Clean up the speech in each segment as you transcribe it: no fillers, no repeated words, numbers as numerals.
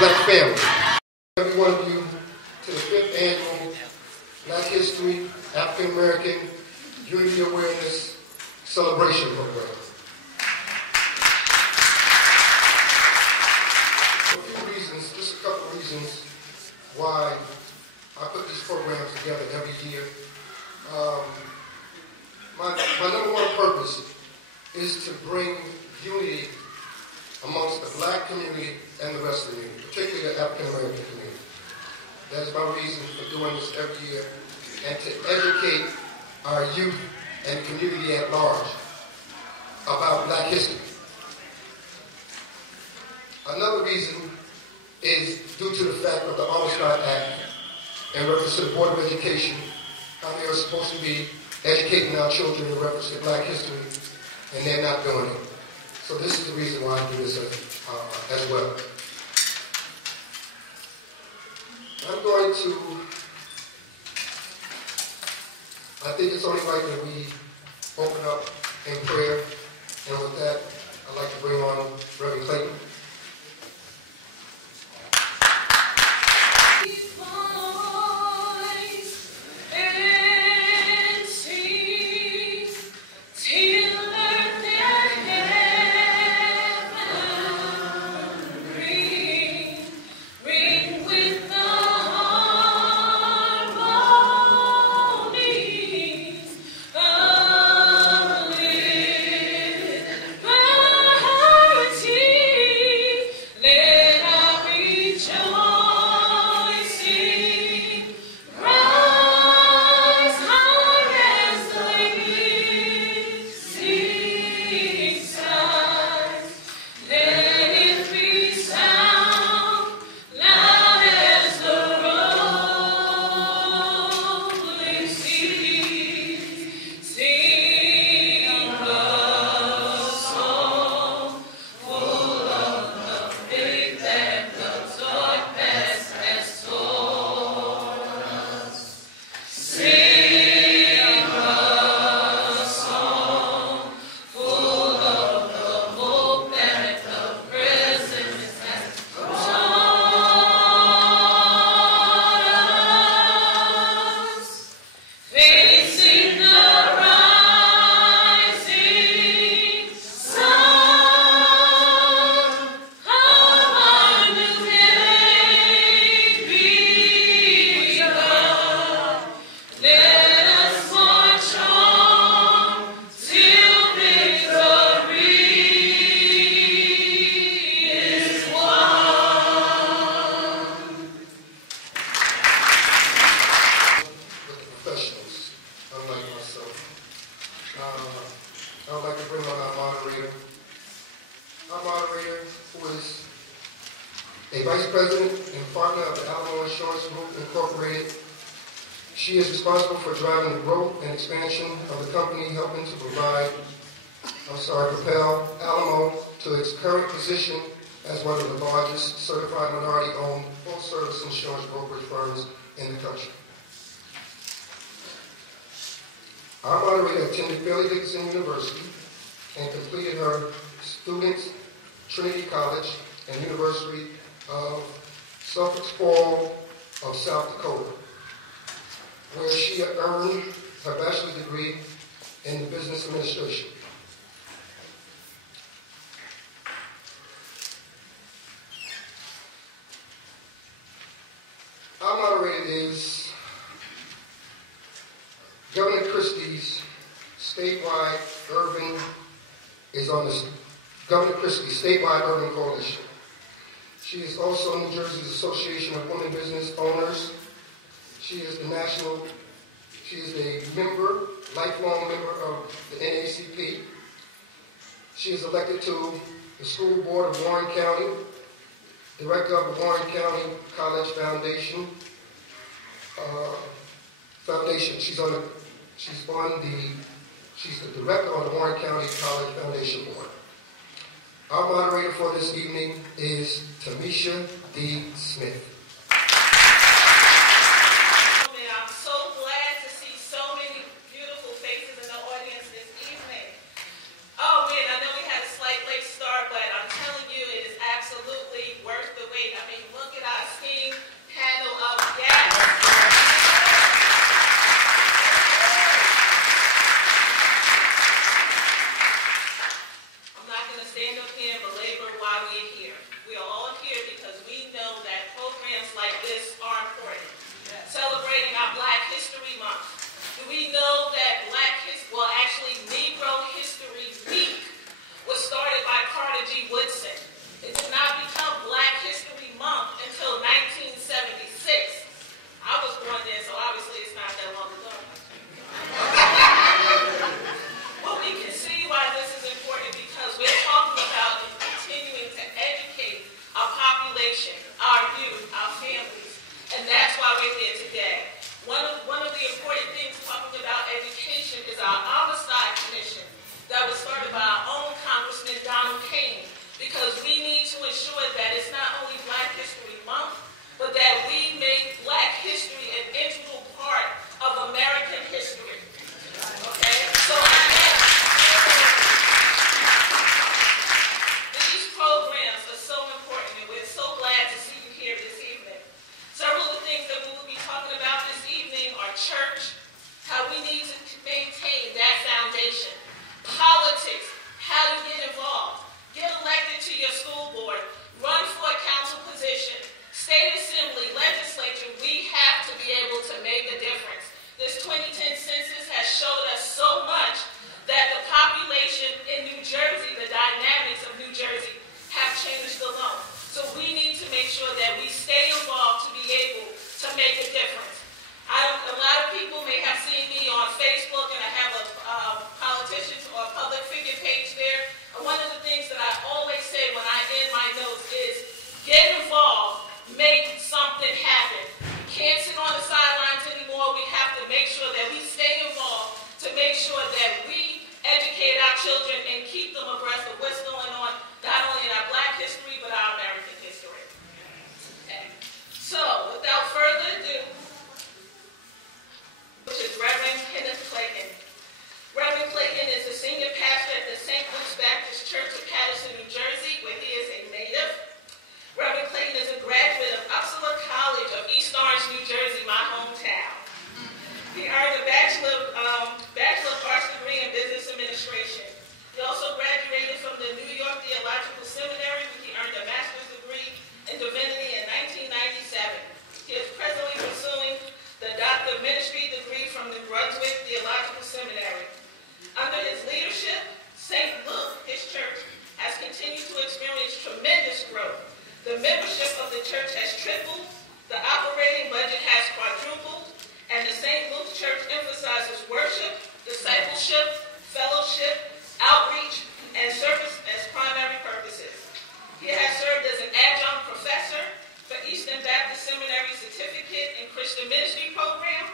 black family. Every one of you to the 5th annual Black History African American Unity Awareness Celebration Program. A few reasons, just a couple of reasons why I put this program together every year. My number one purpose is to bring unity amongst the black community and the rest of the community, particularly the African American community. That is my reason for doing this every year, and to educate our youth and community at large about black history. Another reason is due to the fact of the Armistead Act in reference to the Board of Education, how they are supposed to be educating our children in reference to black history, and they're not doing it. So this is the reason why I do this as well. I'm going to, I think it's only right that we open up in prayer, and with that, I'd like to bring on Reverend Clayton. I would like to bring on our moderator. Our moderator, who is a vice president and partner of the Alamo Insurance Group Incorporated. She is responsible for driving the growth and expansion of the company, helping to propel Alamo to its current position as one of the largest certified minority-owned full-service insurance brokerage firms in the country. Our moderator attended Fairleigh Dickinson University and completed her students Trinity College and University of Suffolk Falls of South Dakota, where she earned her bachelor's degree in business administration. Our moderator is Governor Christie's statewide urban Governor Christie's statewide urban coalition. She is also New Jersey's Association of Women Business Owners. She is a lifelong member of the NAACP. She is elected to the School Board of Warren County, Director of the Warren County College Foundation. She's the director of the Warren County College Foundation Board. Our moderator for this evening is Tamisha D. Smith. I'm so glad to see so many beautiful faces in the audience this evening. Oh man, I know we had a slight late start, but I'm telling you, it is absolutely worth the wait. I mean, our youth, our families. And that's why we're here today. One of the important things talking about education is our Homicide Commission that was started by our own Congressman Donald Kane, because we need to ensure that it's not only Black History Month, but that we make Black history an integral part of American history. Okay? So these programs are so important, and we're so glad to see you here this evening. Several of the things that we will be talking about this evening are church, how we need to maintain that foundation, politics, how you get involved, get elected to your school board, run for a council position, state assembly, legislature. We have to be able to make a difference. This 2010 census has showed us so much that the population in New Jersey, the dynamics of New Jersey, have changed alone. So we need to make sure that we stay involved to be able to make a difference. A lot of people may have seen me on Facebook, and I have a politicians or public figure page there. And one of the things that I always say when I end my notes is, get involved, make something happen. We can't sit on the sidelines anymore. We have to make sure that we stay involved to make sure that we educate our children and keep them abreast of what's going on, not only in our Black history, but our American history. Okay. So, without further ado, which is Reverend Kenneth Clayton. Reverend Clayton is the senior pastor at the St. Luke's Baptist Church of Paterson, New Jersey, where he is a native. Reverend Clayton is a graduate of Upsala College of East Orange, New Jersey, my hometown. He earned a Bachelor of Arts degree in Business Administration. He also graduated from the New York Theological Seminary, where he earned a master's degree in Divinity in 1997. He is presently pursuing the Doctor of Ministry degree from the Brunswick Theological Seminary. Under his leadership, St. Luke, his church, has continued to experience tremendous growth. The membership of the church has tripled, the operating budget has quadrupled, and the St. Luke's Church emphasizes worship, discipleship, fellowship, outreach, and service as primary purposes. He has served as an adjunct professor for Eastern Baptist Seminary Certificate in Christian Ministry Program.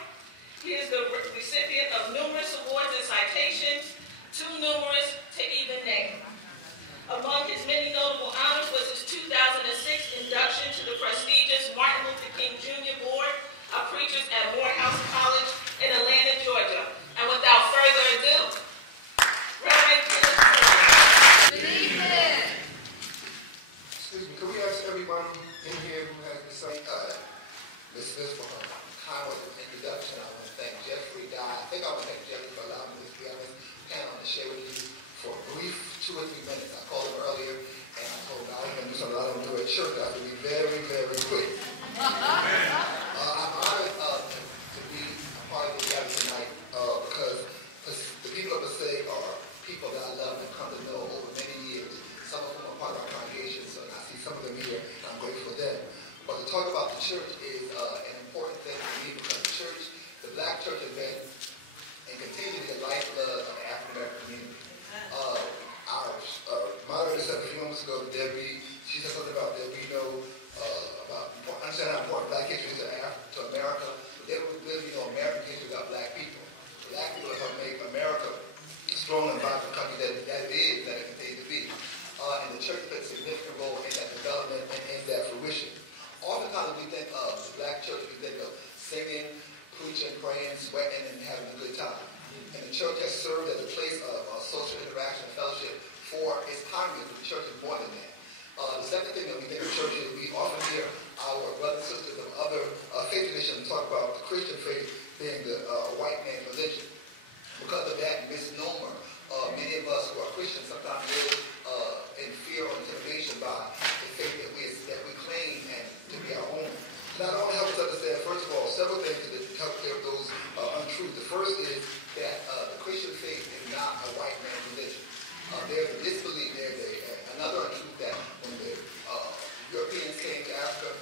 He is the recipient of numerous awards and citations, too numerous to even name. Among his many notable honors was his 2006 induction to the prestigious Martin Luther King Jr. Board of Preachers at Morehouse College in Atlanta, Georgia. And without further ado, Reverend Kenneth Clayton. Good evening. Excuse me, can we ask everyone in here who has the same, Ms. Smith for her kind introduction? I want to thank Jeffrey Dye. I think I want to thank Jeffrey for allowing me to be on this panel and share with you for a brief 2 or 3 minutes. I called him earlier, and I told him I was going to do something I don't do at church. I have to be very, very quick. I'm honored to be a part of the gathering tonight because the people of Passaic are people that I love and have come to know over many years. Some of them are part of our congregation, so I see some of them here, and I'm grateful for them. But to talk about the church is an important thing for me because the church, the Black church, has been and continues to be the lifeblood of the African-American community. Our moderator said a few moments ago, Debbie, she said something about that we know about understand how important Black history is to America. But they would really know American history without Black people. Black people have helped make America a strong and vibrant country that it is, that it continues to be. And the church played a significant role in that development and in that fruition. Oftentimes when we think of the Black church, we think of singing, preaching, praying, sweating, and having a good time. And the church has served as a place of social interaction and fellowship for its congregants, but the church is more than that. The second thing that we think of church is we often hear our brothers and sisters of other faith traditions talk about the Christian faith being the white man's religion. Because of that misnomer, many of us who are Christians sometimes live in fear or intimidation by the faith that we claim and to be our own. Not only help us understand, first of all, several things to help clear up those untruths. The first is that the Christian faith is not a white man's religion. There's a disbelief, there's another untruth that when the Europeans came to Africa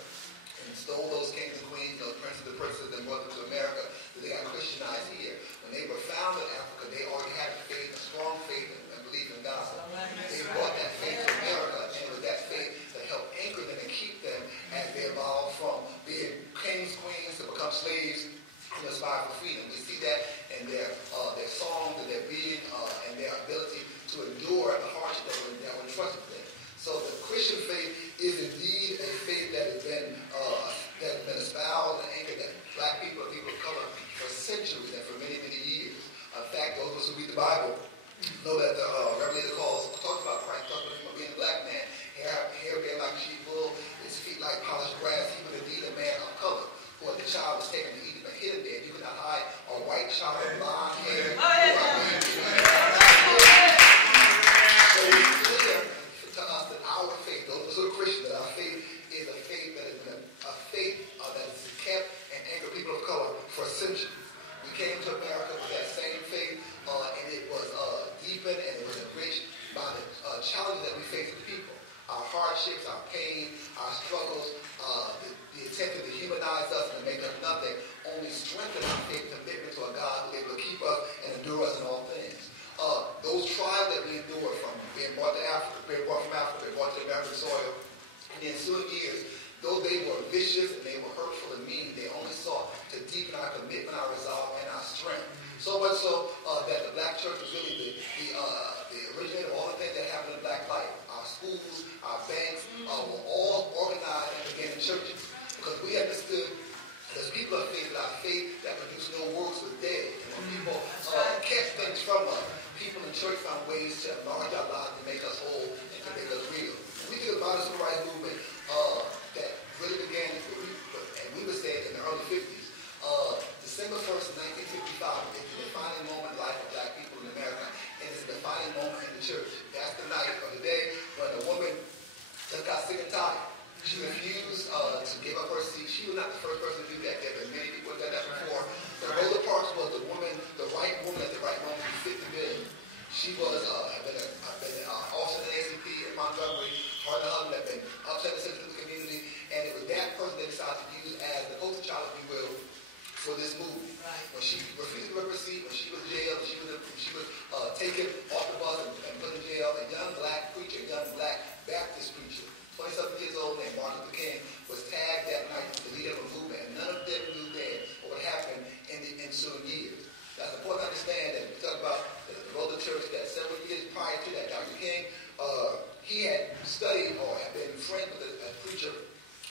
and stole those kings and queens, those princes and princesses, and brought them to America, that they got Christianized here. When they were found in Africa, they already had a strong faith and belief in God. They slaves who aspire for freedom. We see that in their songs and their being and their ability to endure the hardship that were entrusted to them. So the Christian faith is indeed a faith that has been espoused and anchored that black people and people of color for centuries and for many, many years. In fact, those of us who read the Bible know that the Revelator talks about Christ, talks about him being a black man, hair being like sheep wool, his feet like polished brass. He was indeed a man of color, who the child was taken to Egypt and hidden there. You could not hide a white child with blonde hair. So it's clear to us that our faith, those of us who are Christians, that our faith is a faith that has been a faith that has kept and anchored people of color for centuries. We came to America with that same faith, and it was deepened and it was enriched by the challenges that we face as people. Our hardships, our pain, our struggles, the attempt to dehumanize us and make us nothing only strengthen our faith and commitment to a God who is able to keep us and endure us in all things. Those trials that we endured from being brought to Africa, being brought from Africa, being brought to the American soil, in the ensuing years, though they were vicious and they were hurtful and mean, they only sought to deepen our commitment, our resolve, and our strength. So much so that the black church was really the originator of all the things that happened in black life. Our schools, our banks, were all organized and began in churches. Because we understood as people of faith that our faith that produced no works was dead. And when people kept things from us, people in church found ways to enlarge our lives to make us whole and to make us real. We think about the civil rights movement that really began, and we would say in the early 50s. December 1st, 1955 is the defining moment in the life of black people in America, and it's the defining moment in the church. That's the night or the day when a woman just got sick and tired. She refused to give up her seat. She was not the first person to do that. There have been many people who have done that before. But Rosa Parks was the right woman at the right moment to fit the bill. She was had been an officer in the ACP in Montgomery, her and her husband had been upset and to the community, and it was that person they decided to use as the poster child, if you will, for this movement. Right. When she refused to give up her seat, when she was jailed, she was taken off the bus and put in jail, a young black preacher, a young black Baptist preacher, 27 years old, named Martin Luther King, was tagged that night as the leader of a movement, and none of them knew then what would happen in the ensuing years. That's important to understand that we talk about the Rosa Church that several years prior to that, Dr. King, he had studied or had been friends with a preacher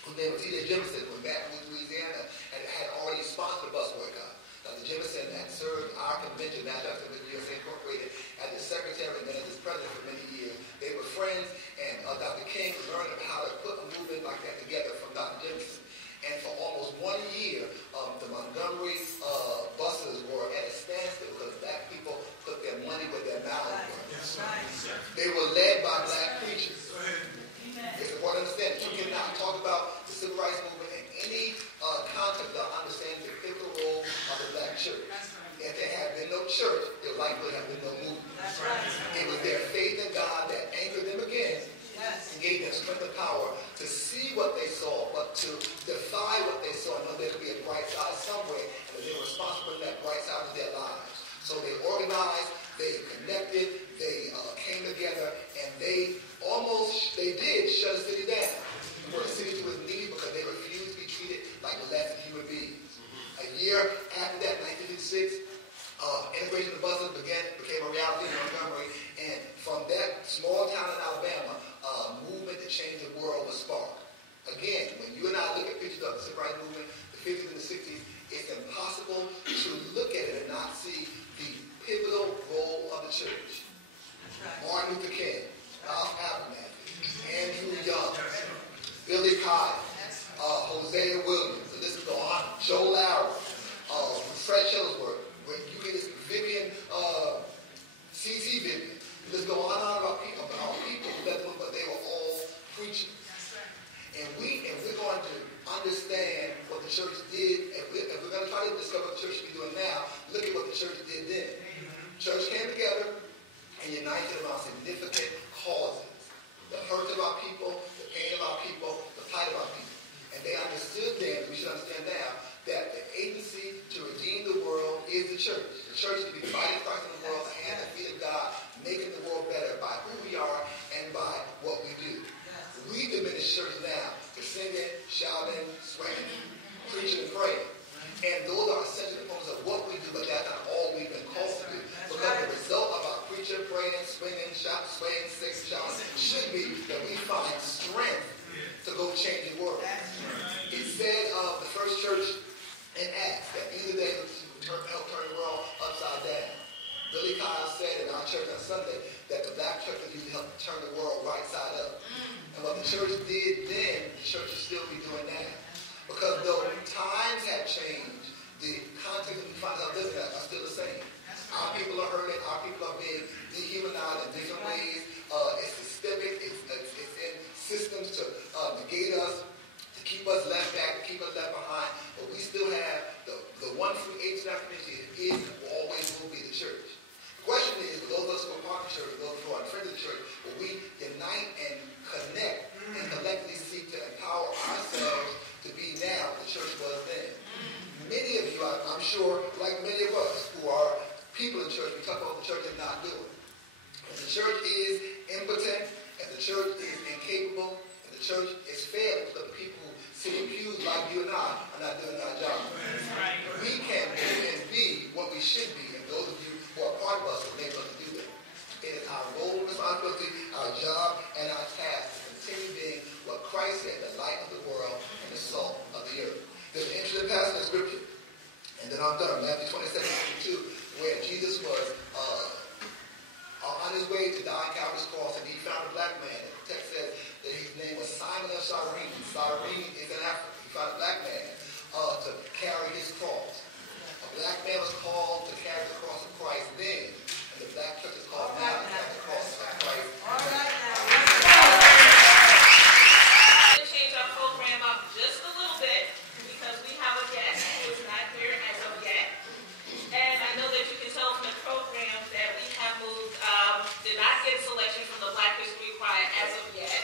whose name was T.J. Jemison, who was back in Louisiana, and had already sponsored the bus boycott. Dr. Jemison had served our convention, National Convention USA Incorporated, as his secretary and then as his president for many years. They were friends, and Dr. King learned how to put a movement like that together from Dr. Jemison. And for almost 1 year, the Montgomery buses were at a standstill because black people put their money where their mouths were. They were led by black preachers. It's important to understand that you cannot talk about the civil rights movement in any context without understanding the pivotal role of the black church. If there had been no church, there likely have been no movement. It was their faith in God that anchored them again and gave them strength and power to see what they saw, but to defy what they saw and know there could be a bright side somewhere, and that they were responsible for that bright side of their lives. So they organized, they connected, they came together, and they did shut the city down. Where the city was needed because they refused to be treated like less than human beings. A year after that, 1956, integration of the buses became a reality in Montgomery, and from that small town in Alabama, a movement that changed the world was sparked. Again, when you and I look at pictures of the civil rights movement, the 50s and the 60s, it's impossible to look at it and not see the pivotal role of the church. Martin Luther King, Ralph Abernathy, Andrew Young, Billy Cotton, Hosea Williams, the list goes on, Joe Lowery, Fred Shuttlesworth, when you get this Vivian, C.C. Vivian, the list goes on and on about people who led them, but they were all preaching. And we're going to understand what the church did, if we're going to try to discover what the church should be doing now, look at what the church did then. Church came together and united around significant causes. The hurt of our people, the pain of our people, the plight of our people. And they understood then, we should understand now, that the agency to redeem the world is the church. The church is to be the body of Christ in the world, the hand and feet of God, making the world better by who we are and by what we do. We diminish church now to singing, shouting, sweating, preaching, and praying. And those are essential components of what we do, but that's not all we've been called to do. Because the result of our preaching, praying, swinging, shouting, swaying, singing, shouting should be that we find strength to go change the world. It said of the first church in Acts that either they would help turn the world upside down. Billy Kyle said in our church on Sunday that the black church would help turn the world right side up. And what the church did then, the church will still be doing now. Because though times have changed, the context that we find ourselves living at are still the same. Our people are hurting, our people are being dehumanized in different ways. It's systemic, it's in systems to negate us, to keep us left back, to keep us left behind. But we still have the one true agent of our community is and always will be the church. The question is, for those of us who are part of the church, those who are friends of the church, will we unite and connect and collectively seek to empower ourselves to be now what the church was then? Many of you, I'm sure, like many of us who are people in church, we talk about what the church is not doing. If the church is impotent, if the church is incapable, if the church is failing, the people who sit in pews like you and I are not doing our job. Right. We can do and be what we should be, and those of you who are part of us will enable us to do that. It is our role and responsibility, our job, and our task to continue being what Christ said, the light of the world and the salt of the earth. There's an interesting passage in Scripture, and then I'm done. Matthew 27:22, where Jesus was on his way to die on Calvary's cross, and he found a black man. And the text says that his name was Simon of Cyrene. Cyrene is in Africa. He found a black man to carry his cross. A black man was called to carry the cross of Christ then, and the black church is called now to carry the cross of Christ. All right now. Change our program up just a little bit because we have a guest who is not here as of yet. And I know that you can tell from the program that we have moved, did not get selection from the Black History Choir as of yet.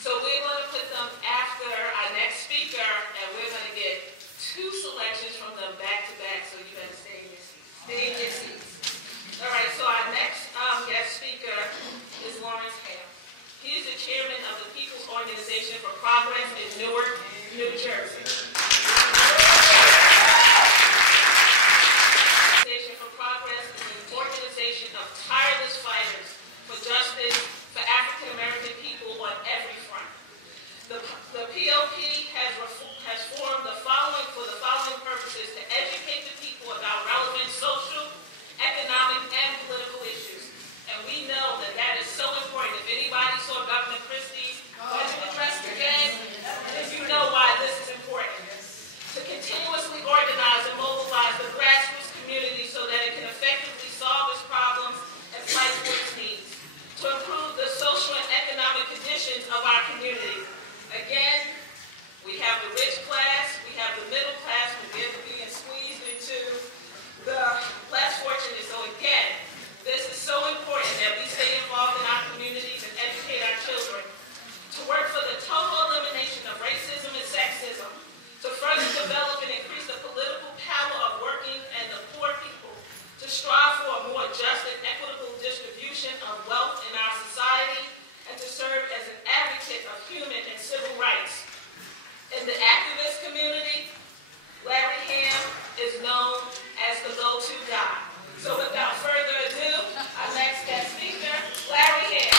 So we're going to put them after our next speaker, and we're going to get 2 selections from them back to back, so you better stay in your seats. Stay in your seats. All right, so our next guest speaker is Lawrence Hale. He is the chairman of the People's Organization for Progress in Newark, New Jersey. Organization for Progress is an organization of tireless fighters for justice for African American people on every front. The POP has formed the following purposes: to educate the people about relevant social, economic, and political issues. And we know that that is so important. If anybody saw Governor Christie's budget address today, then you know why this is important. To continuously organize and mobilize the grassroots community so that it can effectively solve its problems and fight for its needs. To improve the social and economic conditions of our community. Again, we have the rich class, we have the middle class, we're being squeezed into the less fortunate. So again, this is so important that we stay involved in our communities and educate our children. To work for the total elimination of racism and sexism. To further develop and increase the political power of working and the poor people. To strive for a more just and equitable distribution of wealth in our society. And to serve as an advocate of human and civil rights. In the activist community, Larry Ham is known as the go-to guy. So without further ado, our next guest speaker, Larry Ham.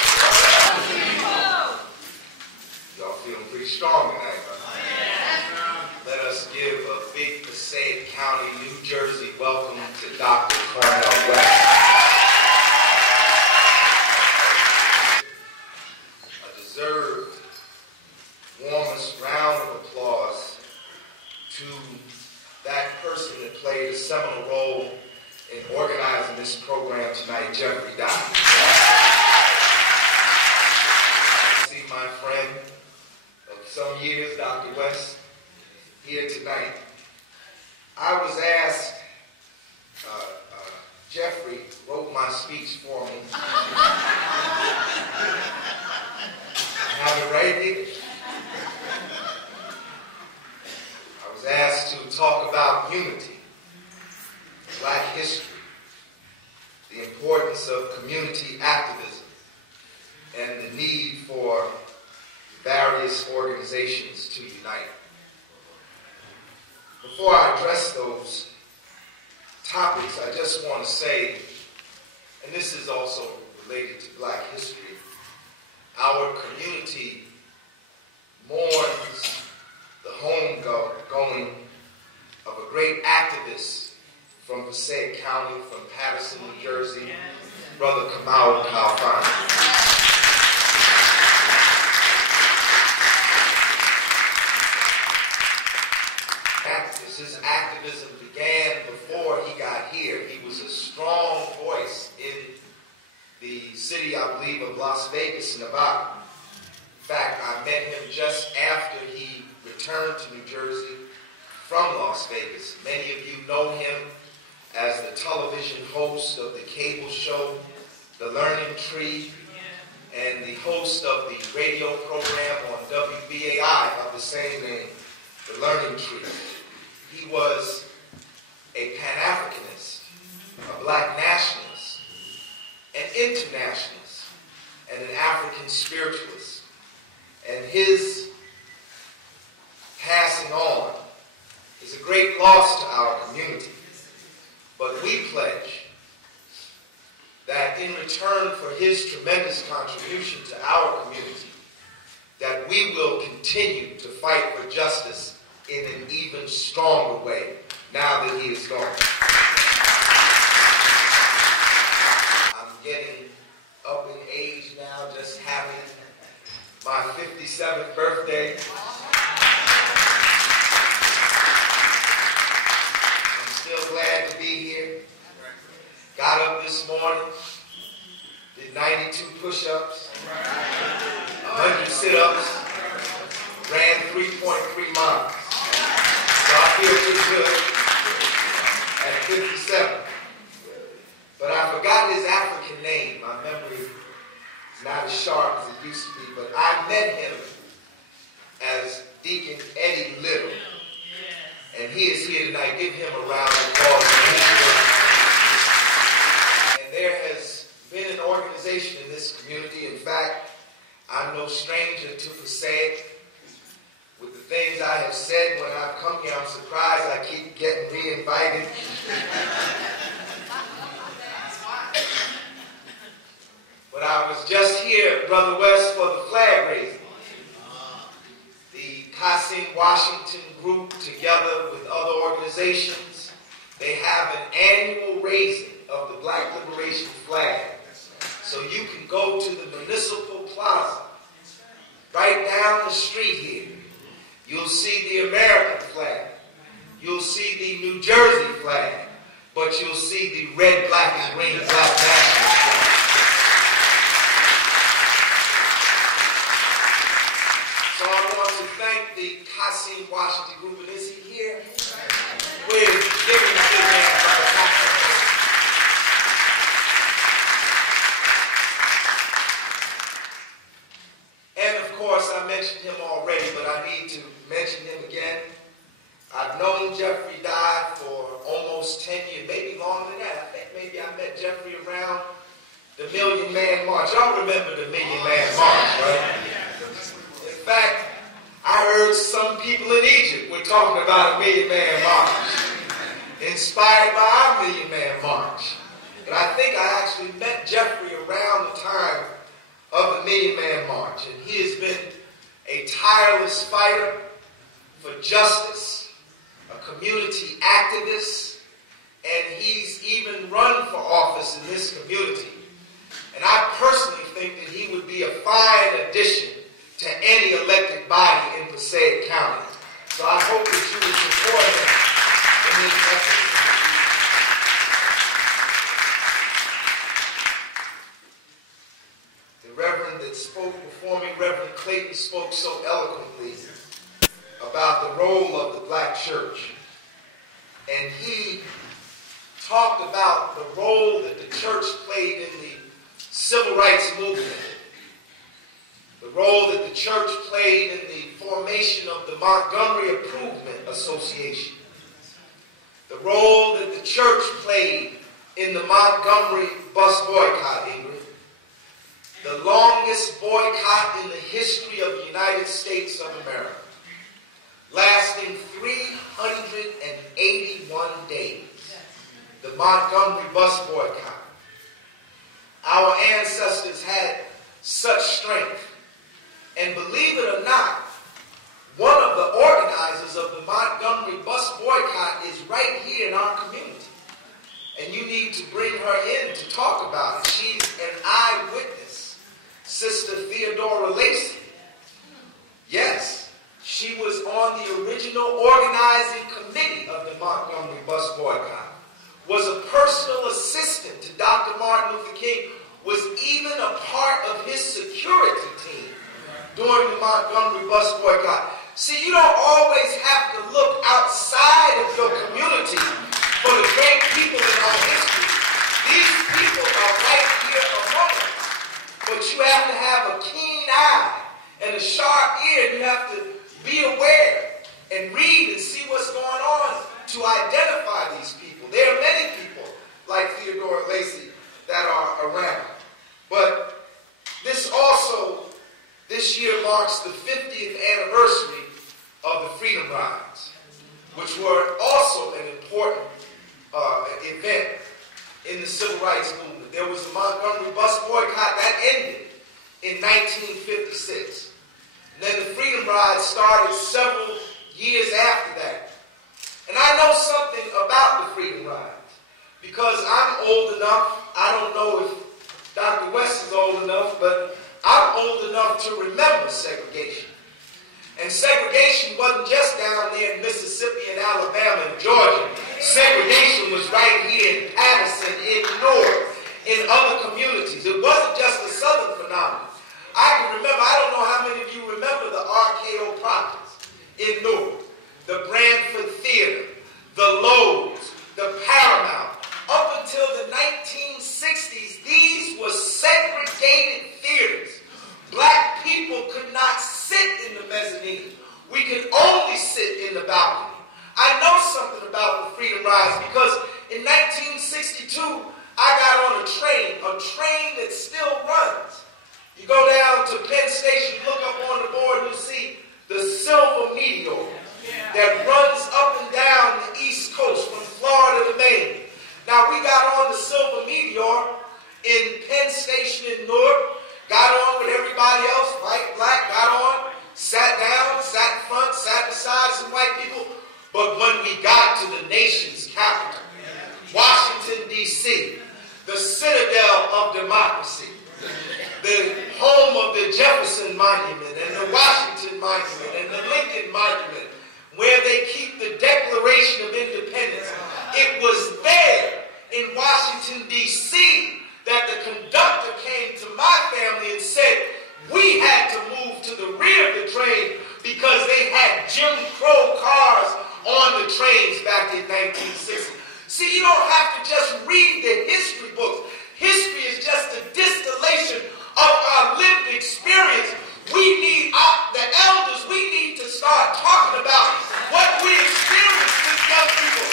Y'all feeling pretty strong tonight, huh? Yeah. Let us give a big Passaic County, New Jersey welcome to Dr. Cornel West. A deserved warmest round of applause to that person that played a seminal role in organizing this program tonight, Jeffrey Dye. See my friend of some years, Dr. West, here tonight. I was asked, Jeffrey wrote my speech for me. I have it right here. I was asked to talk about unity, Black history, the importance of community activism, and the need for various organizations to unite. Before I address those topics, I just want to say, and this is also related to Black history, our community mourns the homegoing of a great activist from Passaic County, from Paterson, New Jersey, Brother Kamau Kalfani. His activism began before he got here. He was a strong voice in the city, I believe, of Las Vegas, Nevada. In fact, I met him just after he returned to New Jersey from Las Vegas. Many of you know him as the television host of the cable show, The Learning Tree, and the host of the radio program on WBAI of the same name, The Learning Tree. He was a Pan-Africanist, a Black nationalist, an internationalist, and an African spiritualist. And his passing on is a great loss to our community. But we pledge that in return for his tremendous contribution to our community, that we will continue to fight for justice in an even stronger way now that he is gone. I'm getting up in age now, just having my 57th birthday. I'm still glad to be here. Got up this morning, did 92 push-ups, 100 sit-ups, ran 3.3 miles. So I feel pretty good at 57. But I forgot his African name. My memory is not as sharp as it used to be. But I met him as Deacon Eddie Little. And he is here tonight. Give him a round of applause. And there has been an organization in this community. In fact, I'm no stranger to Passaic. With the things I have said when I've come here, I'm surprised I keep getting re-invited. But I was just here, Brother West, for the flag raising. The Kassim Washington group, together with other organizations, they have an annual raising of the Black Liberation flag. So you can go to the Municipal Plaza, right down the street here. You'll see the American flag. You'll see the New Jersey flag. But you'll see the red, black, and green Black national flag. So I want to thank the Kassim Washington group. And is he here? We're giving a big hand for the Kassim. And of course, I mentioned him already, but I need to mention him again. I've known Jeffrey Dye for almost 10 years, maybe longer than that. I think maybe I met Jeffrey around the Million Man March. Y'all remember the Million Man March, right? In fact, I heard some people in Egypt were talking about a Million Man March, inspired by our Million Man March. But I think I actually met Jeffrey around the time of the Million Man March. And he has been a tireless fighter for justice, a community activist, and he's even run for office in this community. And I personally think that he would be a fine addition to any elected body in Passaic County. So I hope that you will support him in his efforts. The Reverend that spoke before me, Reverend Clayton, spoke so eloquently about the role of the Black church. And he talked about the role that the church played in the civil rights movement, the role that the church played in the formation of the Montgomery Improvement Association, the role that the church played in the Montgomery bus boycott, Ingrid, the longest boycott in the history of the United States of America, lasting 300 the Montgomery bus boycott. Our ancestors had such strength. And believe it or not, one of the organizers of the Montgomery bus boycott is right here in our community. And you need to bring her in to talk about it. She's an eyewitness, Sister Theodora Lacey. Yes, she was on the original organizing committee of the Montgomery bus boycott, was a personal assistant to Dr. Martin Luther King, was even a part of his security team during the Montgomery bus boycott. See, you don't always have to look outside of your community for the great people in our history. These people are right here among us. But you have to have a keen eye and a sharp ear. You have to be aware and read and see what's going on to identify these people. There are many people like Theodora Lacey that are around. But this year marks the 50th anniversary of the Freedom Rides, which were also an important event in the civil rights movement. There was the Montgomery bus boycott that ended in 1956. And then the Freedom Rides started several years after that. And I know something about the Freedom Rides because I'm old enough. I don't know if Dr. West is old enough, but I'm old enough to remember segregation. And segregation wasn't just down there in Mississippi and Alabama and Georgia. Segregation was right here in Patterson, in Newark, in other communities. It wasn't just a Southern phenomenon. I can remember, I don't know how many of you remember the RKO projects in Newark, the Branford Theater, the Lowe's, the Paramount. Up until the 1960s, these were segregated theaters. Black people could not sit in the mezzanine. We could only sit in the balcony. I know something about the Freedom Rides because in 1962, I got on a train that still runs. You go down to Penn Station, look up on the board, you'll see the Silver Meteor that runs up and down the East Coast from Florida to Maine. Now, we got on the Silver Meteor in Penn Station in Newark, got on with everybody else, white, black, got on, sat down, sat in front, sat beside some white people. But when we got to the nation's capital, Washington, D.C., the citadel of democracy, the home of the Jefferson Monument and the Washington Monument and the Lincoln Monument, where they keep the Declaration of Independence, it was there in Washington, D.C., that the conductor came to my family and said, we had to move to the rear of the train because they had Jim Crow cars on the trains back in 1960. See, you don't have to just read the history books. History is just a distillation of our lived experience. We need the elders, we need to start talking about what we experienced as young people.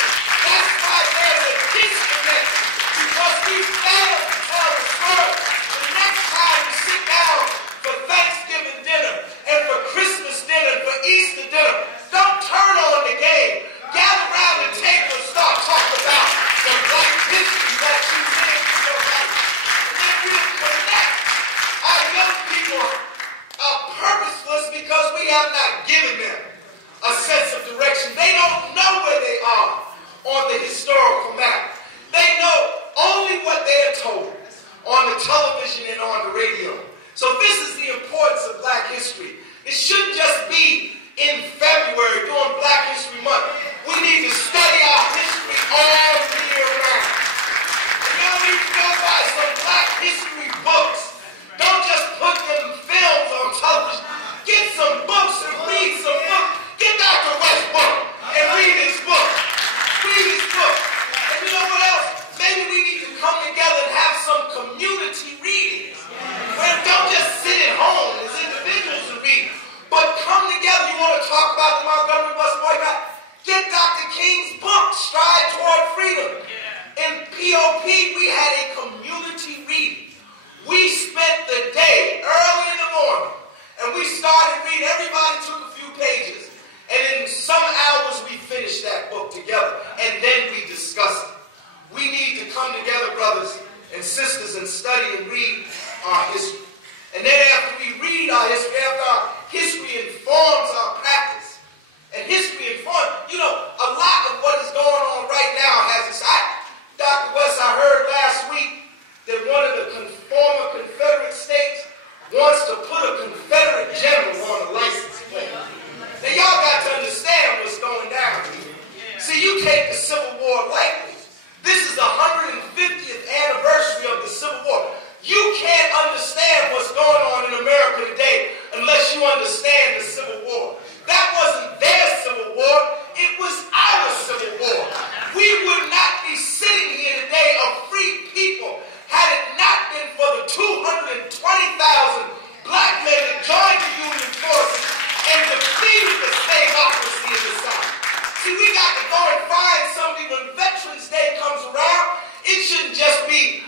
That's why there's a disconnect, because we fail to tell the story. The next time you sit down for Thanksgiving dinner and for Christmas dinner and for Easter dinner, don't turn on the game. Gather around the table and start talking about the black history that you lived in your life. And then we'll connect our young people be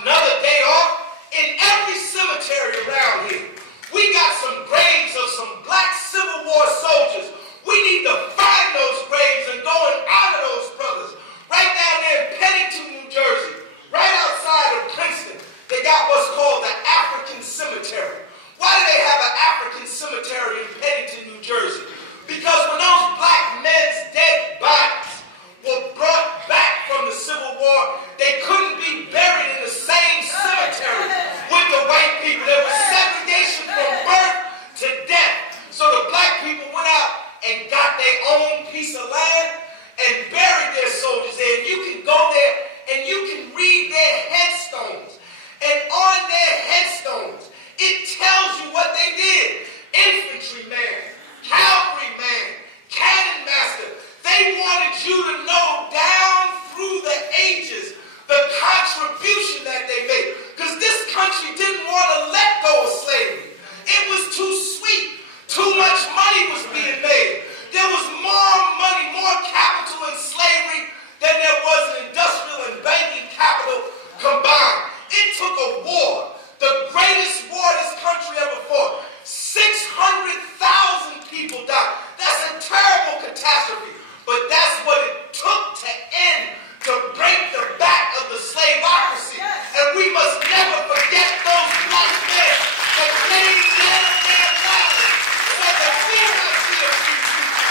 another day off. In every cemetery around here, we got some graves of some black Civil War soldiers. We need to find those graves and go and honor those brothers. Right down there in Pennington, New Jersey, right outside of Princeton, they got what's called the African Cemetery. Why do they have an African cemetery in Pennington, New Jersey? Because when those black men's dead bodies were brought back from the Civil War, they couldn't be buried in the same cemetery with the white people. There was segregation from birth to death. So the black people went out and got their own piece of land and buried their soldiers there. And you can go there and you can read their headstones. And on their headstones, it tells you what they did. Infantryman, cavalryman, cannon master. They wanted you to know down through the ages the contribution that they made. Because this country didn't want to let go of slavery. It was too sweet. Too much money was being made. There was more money, more capital in slavery than there was in industrial and banking capital combined. It took a war, the greatest war this country ever fought. 600,000 people died. That's a terrible catastrophe. But that's what it took to end, to break the back of the slaveocracy. And we must never forget those black men that laid down their lives so that we might be a free people.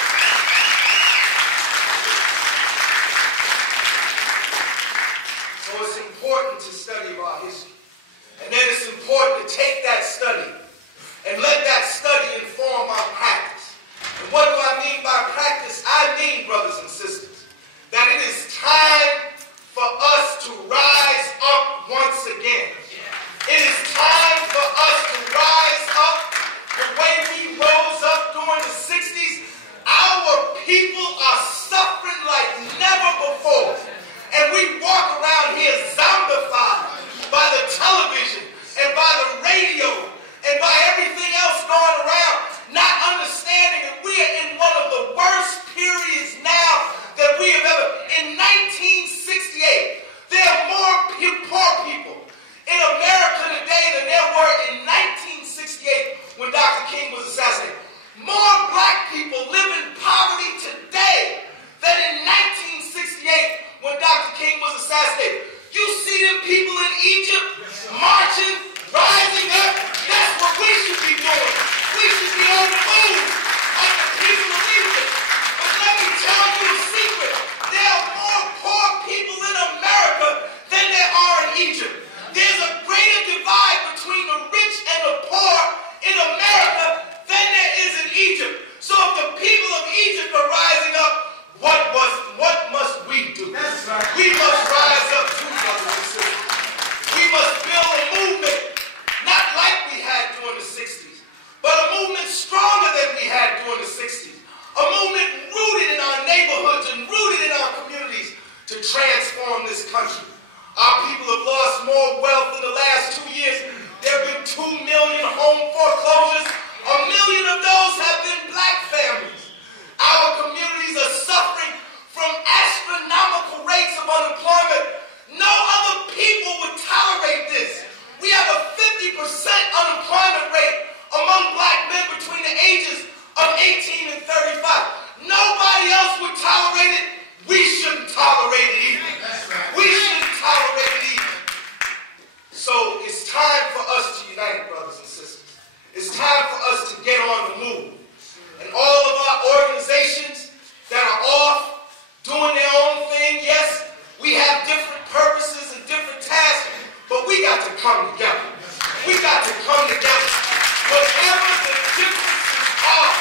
So it's important to study our history. And then it's important to take that study and let that study inform our practice. And what do I mean by practice? I mean, brothers and sisters, that it is time for us to rise up once again. It is time for us to rise up the way we rose up during the 60s. Our people are suffering like never before. And we walk around here zombified by the television and by the radio and by everything else going around, not understanding that we are in one of the worst periods now that we have ever. In 1968, there are more poor people in America today than there were in 1968 when Dr. King was assassinated. More black people live in poverty today than in 1968 when Dr. King was assassinated. You see them people in Egypt marching, rising up. That's what we should be doing. We should be on the move like the people of Egypt. But let me tell you a secret. There are more poor people in America than there are in Egypt. There's a greater divide between the rich and the poor in America than there is in Egypt. So if the people of Egypt are rising up, what must we do? That's right. We must rise up too, brothers and sisters. We must build a movement, not like we had during the 60s, but a movement stronger than we had during the 60s. A movement rooted in our neighborhoods and rooted in our communities to transform this country. Our people have lost more wealth in the last 2 years. There have been 2 million home foreclosures. 1 million of those have been black families. Our communities are suffering from astronomical rates of unemployment. No other people would tolerate this. We have a 50% unemployment rate among black men between the ages of 18 and 35. Nobody else would tolerate it. We shouldn't tolerate it either. We shouldn't tolerate it either. So it's time for us to unite, brothers and sisters. It's time for us to get on the move. And all of our organizations that are off, doing their own thing, yes, we have different purposes and different tasks, but we got to come together. We got to come together. Whatever the differences are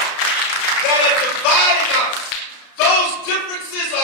that are dividing us, those differences are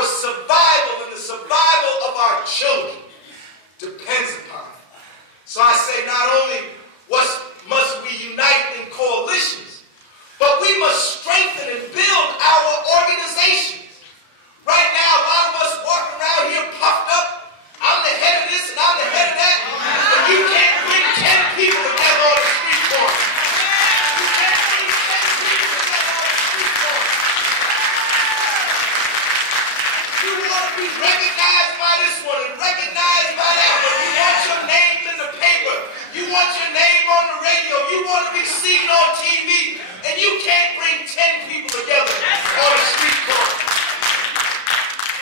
our survival and the survival of our children depends upon it. So I say not only must we unite in coalitions, but we must strengthen and build our organizations. Right now, a lot of us walk around here puffed up. I'm the head of this and I'm the head of that. But you can't bring 10 people together on the street corner. You can't bring 10 people together on the street corner. You want to be recognized by this one and recognized by that one. You want your name in the paper. You want your name on the radio. You want to be seen on TV. And you can't bring 10 people together on the street corner.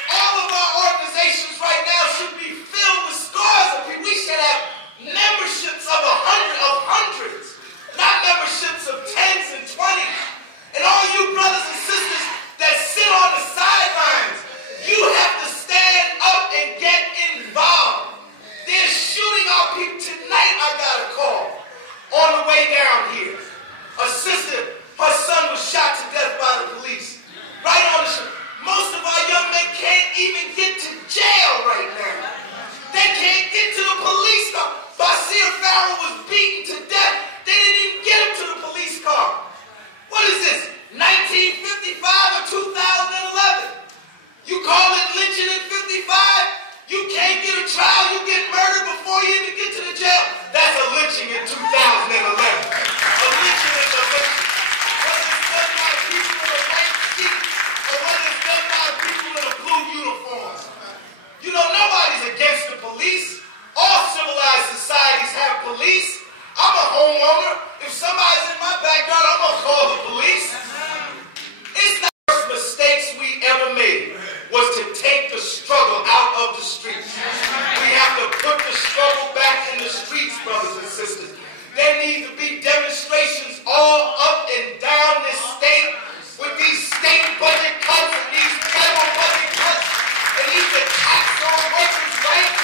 All of our organizations right now should be filled with scores of people. We should have memberships of hundreds, not memberships of 10s and 20s. And all you brothers and sisters that sit on the sidelines, you have to stand up and get involved. They're shooting our people. Tonight I got a call on the way down here. A sister, her son was shot to death by the police. Right on the street. Most of our young men can't even get to jail right now. They can't get to the police car. Basir Farrell was beaten to death. They didn't even get him to the police car. What is this, 1955 or 2011? You call it lynching in 55? You can't get a trial, you get murdered before you even get to the jail. That's a lynching in 2011. A lynching is a lynching. Whether it's done by people in a white sheet or whether it's done by people in a blue uniform. You know, nobody's against the police. All civilized societies have police. I'm a homeowner. If somebody's in my backyard, I'm going to call the police. It's not the first mistakes we ever made was to take the struggle out of the streets. We have to put the struggle back in the streets, brothers and sisters. There need to be demonstrations all up and down this state with these state budget cuts and these federal budget cuts and these attacks on workers' rights.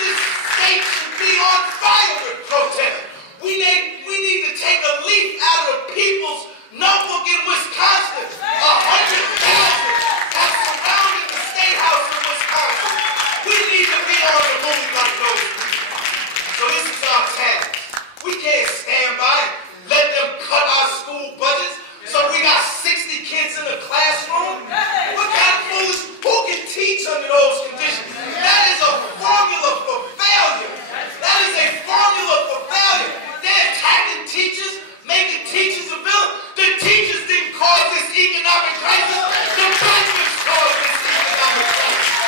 This state should be on fire with protest. We need to take a leaf out of the people's notebook in Wisconsin. 100,000 have surrounded the state house in Wisconsin. We need to be on the move like those people. So this is our task. We can't stand by and let them cut our school budgets so we got 60 kids in the classroom. What kind of foolish? Who can teach under those conditions? That is a formula for failure. That is a formula for failure. They're attacking teachers, making teachers a villain. The teachers didn't cause this economic crisis. The bankers caused this economic crisis.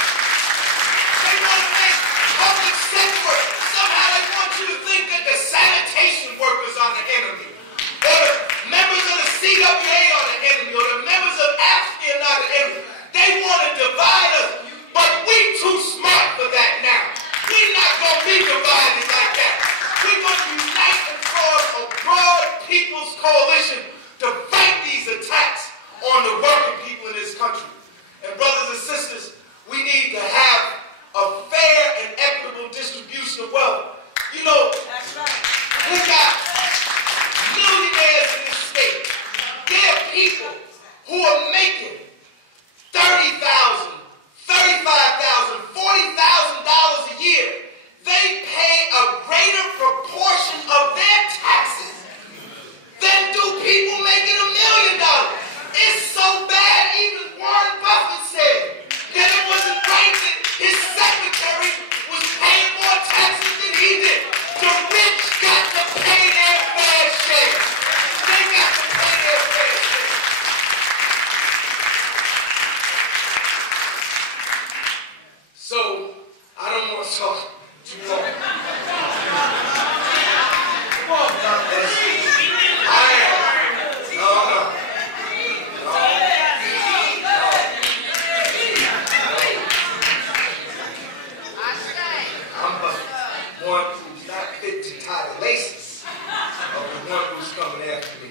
They want to make public sex work. Somehow they want you to think that the sanitation workers are the enemy. Or the members of the CWA are the enemy. Or the members of AFSCME are not the enemy. They want to divide us. But we too smart for that now. We're not going to be divided like that. We're going to unite and form a broad people's coalition to fight these attacks on the working people in this country. And brothers and sisters, we need to have a fair and equitable distribution of wealth. You know, we got millionaires in this state. There are people who are making $30,000, $35,000, $40,000 a year. They pay a greater proportion of their taxes than do people making $1 million. It's so bad, even Warren Buffett said that it wasn't right that his secretary was paying more taxes than he did. The rich got to pay their fair share. They got to pay their fair share. So, I don't want to talk too long. Come on, brothers. I'm the one who's not fit to tie the laces of the one who's coming after me.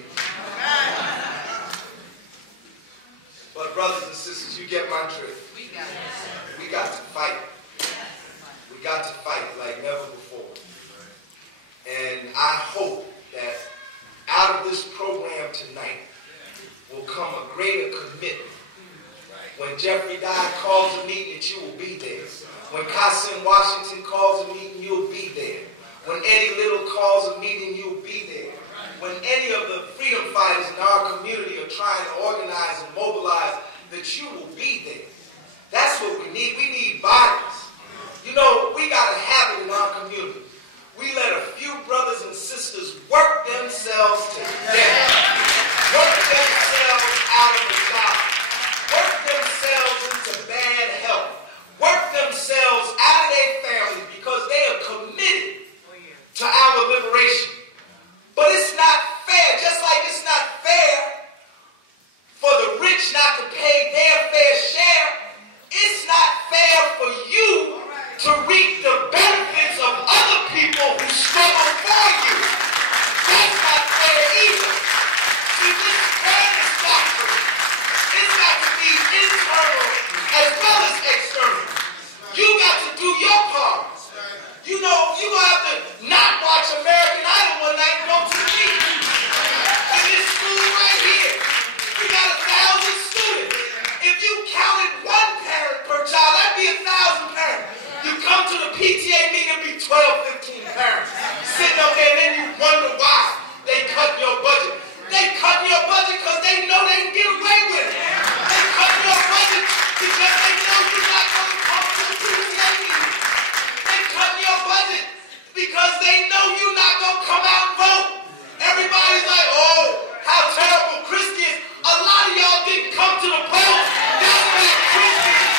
But brothers and sisters, you get my drift. We got to fight. We got to fight like never before. And I hope that this program tonight will come a greater commitment. When Jeffrey Dye calls a meeting, that you will be there. When Kassim Washington calls a meeting, you'll be there. When Eddie Little calls a meeting, you'll be there. When any of the freedom fighters in our community are trying to organize and mobilize, that you will be there. That's what we need. We need bodies. You know, we got a habit in our community. We let a few brothers and sisters work themselves to death. Work themselves out of the job. Work themselves into bad health. Work themselves out of their families because they are committed to our liberation. But it's not fair, just like it's not fair for the rich not to pay their fair share. It's not fair for you to reap the benefits of other people who struggle for you. That's not fair either. See, this fairness doctrine, it's got to be internal as well as external. You got to do your part. You know, you're going to have to not watch American Idol one night and go to the meeting. In this school right here, we got 1,000 students. If you counted one parent per child, that'd be 1,000 parents. You come to the PTA meeting, it'd be 12, 15 parents sitting up there, and then you wonder why they cut your budget. They cut your budget because they know they can get away with it. They cut your budget because they know you're not going to come to the PTA meeting. They cut your budget because they know you're not going to come out and vote. Everybody's like, oh, how terrible Christians. A lot of y'all didn't come to the polls. That's why Christians.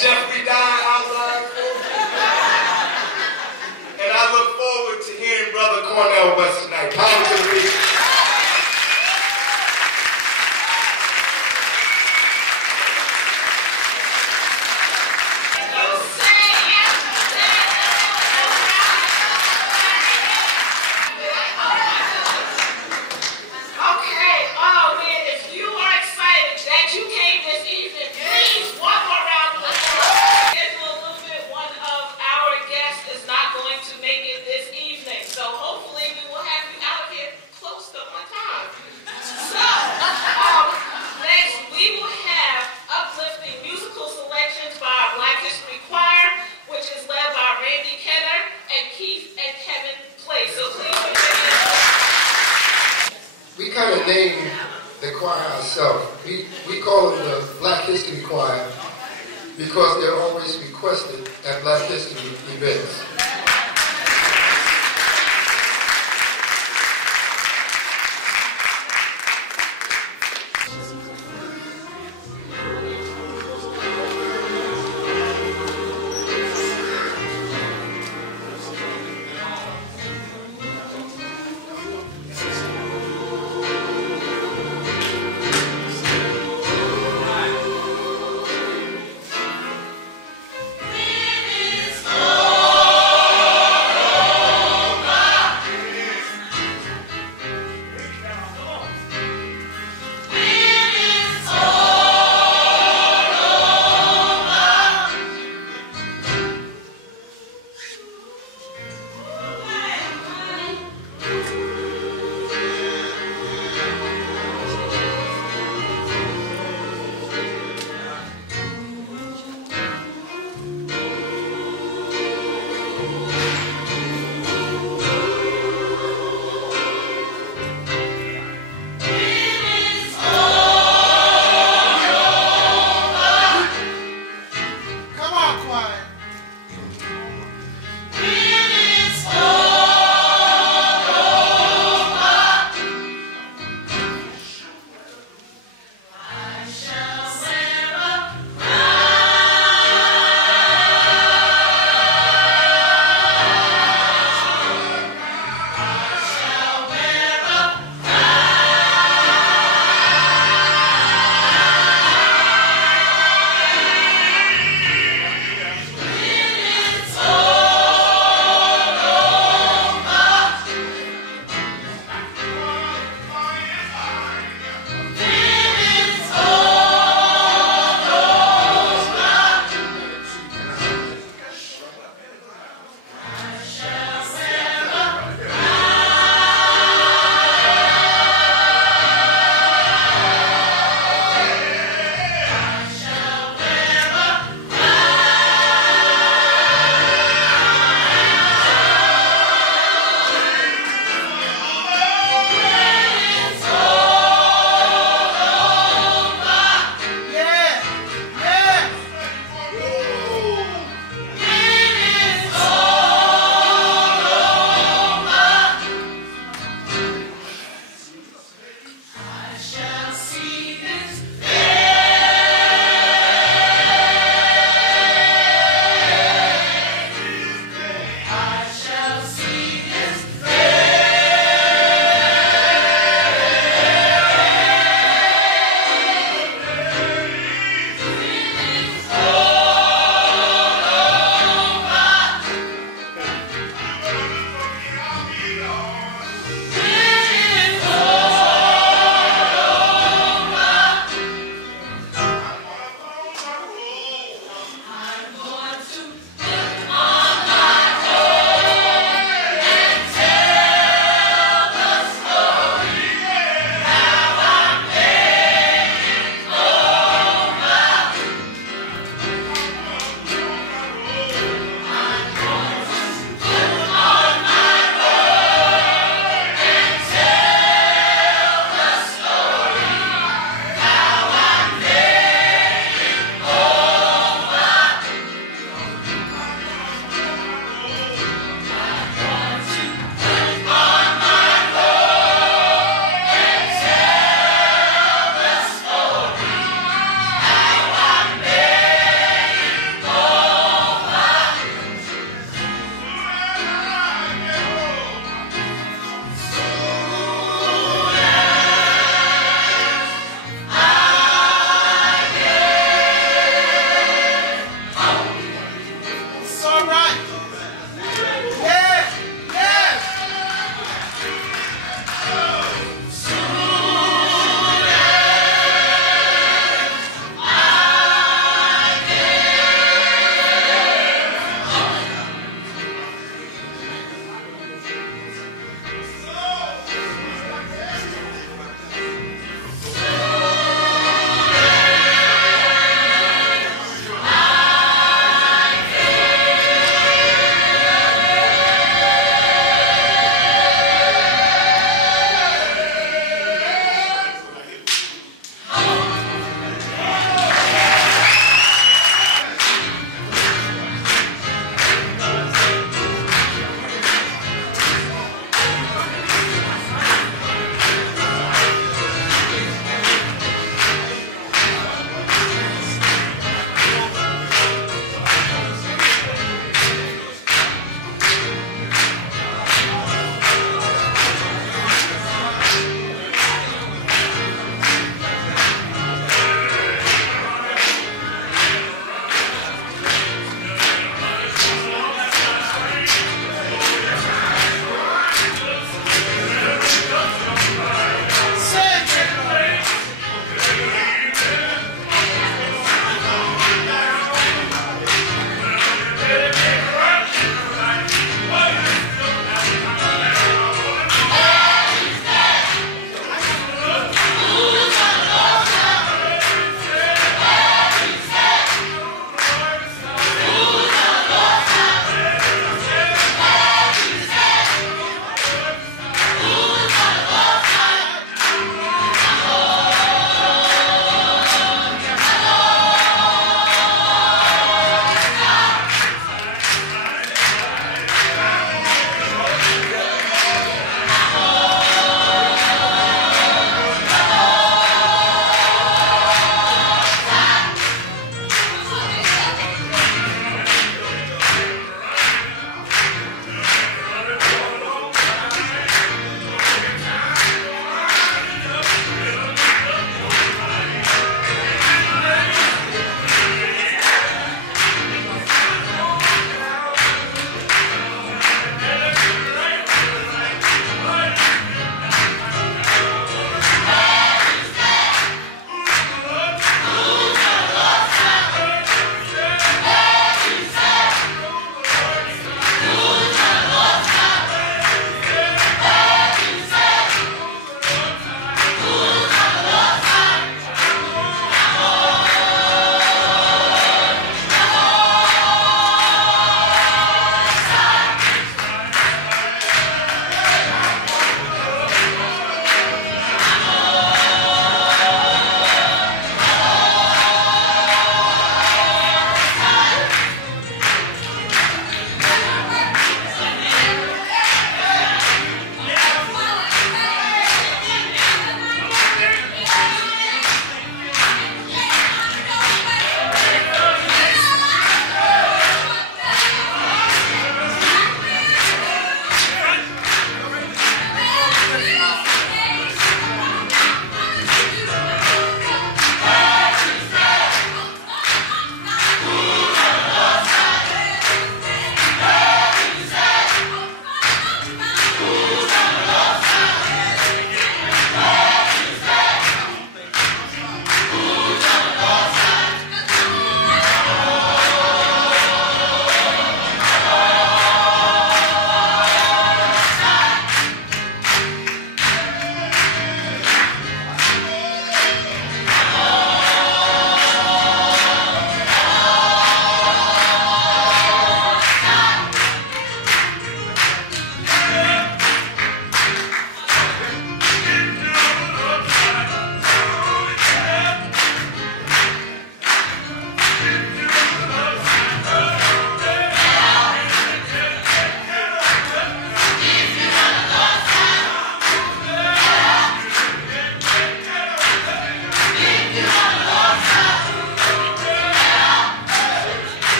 Jeffrey Dye outlined for me. And I look forward to hearing Brother Cornel West tonight. Power to the people. Name the choir ourselves. We call them the Black History Choir because they're always requested at Black History events. Oh!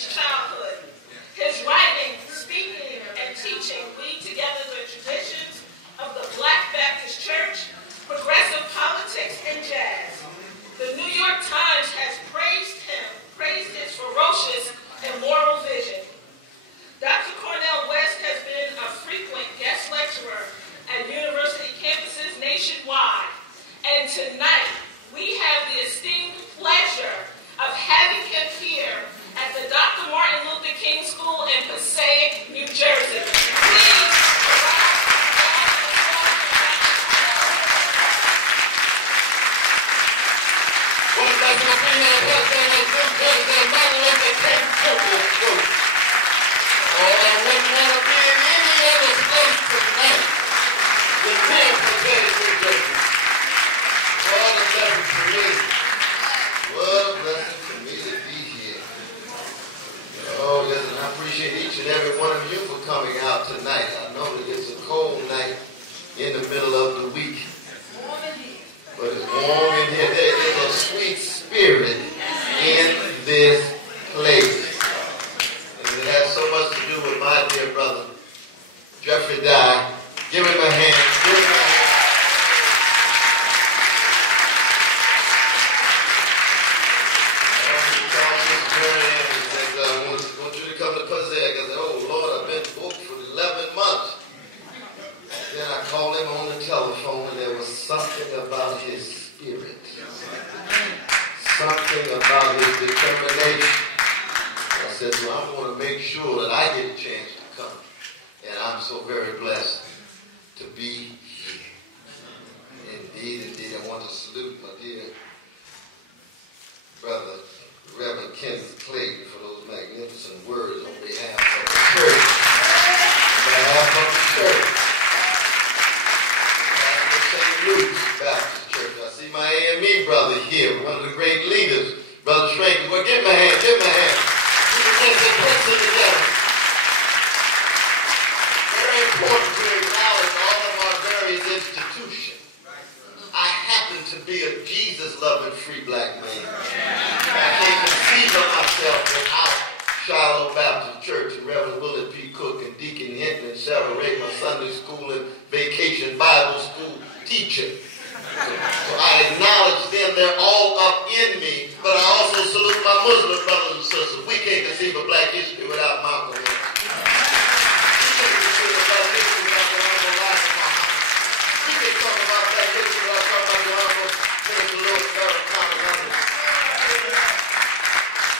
his childhood. His writing, speaking, and teaching weave together the traditions of the Black Baptist Church, progressive politics, and jazz. The New York Times has praised his ferocious and moral vision. Dr. Cornel West has been a frequent guest lecturer at university campuses nationwide. And tonight, we have the esteemed pleasure of having him here at the Dr. Martin Luther King School in Passaic, New Jersey. Please What a blessing for me to be here. Oh, listen, I appreciate each and every one of you for coming out tonight. I know that it's a cold night in the middle of the week, but it's warm in here. There is a sweet spirit in this place. And it has so much to do with my dear brother, Jeffrey Dye. Give him a hand. Give him a hand. About his spirit, something about his determination. I said, well, I want to make sure that I get a chance to come. And I'm so very blessed to be here. Indeed, I want to salute my dear brother, Reverend Kenneth Clayton, for those magnificent words on behalf of the church. On behalf of the church. St. Luke's Baptist Church. I see my AME brother here, one of the great leaders, Brother Shrank. Well, give him a hand, give him a hand. Let's sit together. Very important to acknowledge all of our various institutions. I happen to be a Jesus-loving free black man. I can't conceive of myself without Shiloh Baptist Church and Reverend Willard P. Cook and Deacon Hinton and Sarah Ray, my Sunday school and vacation Bible school teacher. So I acknowledge them. They're all up in me. But I also salute my Muslim brothers and sisters. We can't conceive of black history without Malcolm X. We can't conceive of black history without the Honorable Elijah Muhammad. We can't talk about black history without talking about the Honorable Minister Louis Farrakhan.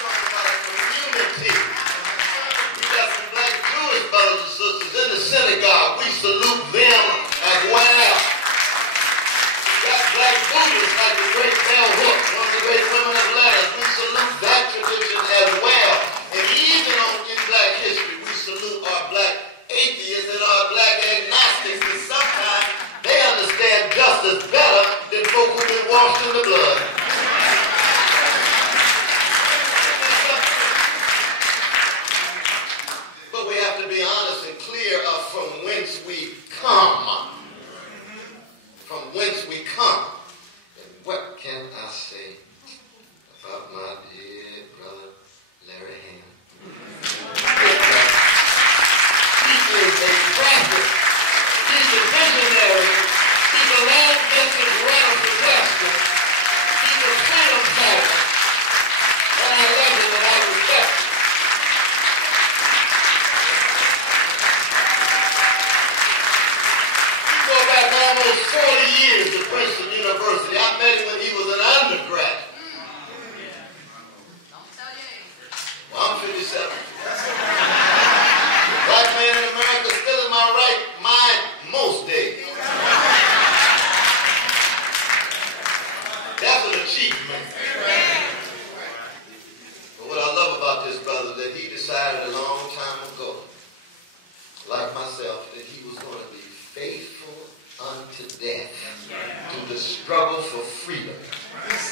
Talk about a community. We got some black Jewish brothers and sisters in the synagogue. We salute them as well. Black Buddhists like the great Bell Hooks, one of the great women of letters. We salute that tradition as well. And even in black history, we salute our black atheists and our black agnostics, because sometimes they understand justice better than folk who've been washed in the blood. But we have to be honest and clear of from whence we come. From whence we come. And what can I say about my dear brother Larry Hammond? He is a prophet. He's a visionary. He's a long-distance radical pastor. He's a freedom fighter. And I love him and I respect him. Go back almost 40 years to Princeton University. I met him when he was an undergraduate. Well, I'm 57. Black man in America still in my right mind most days. That's an achievement. But what I love about this brother is that he decided a long time ago, like myself, that he was going to be faithful unto death through the struggle for freedom.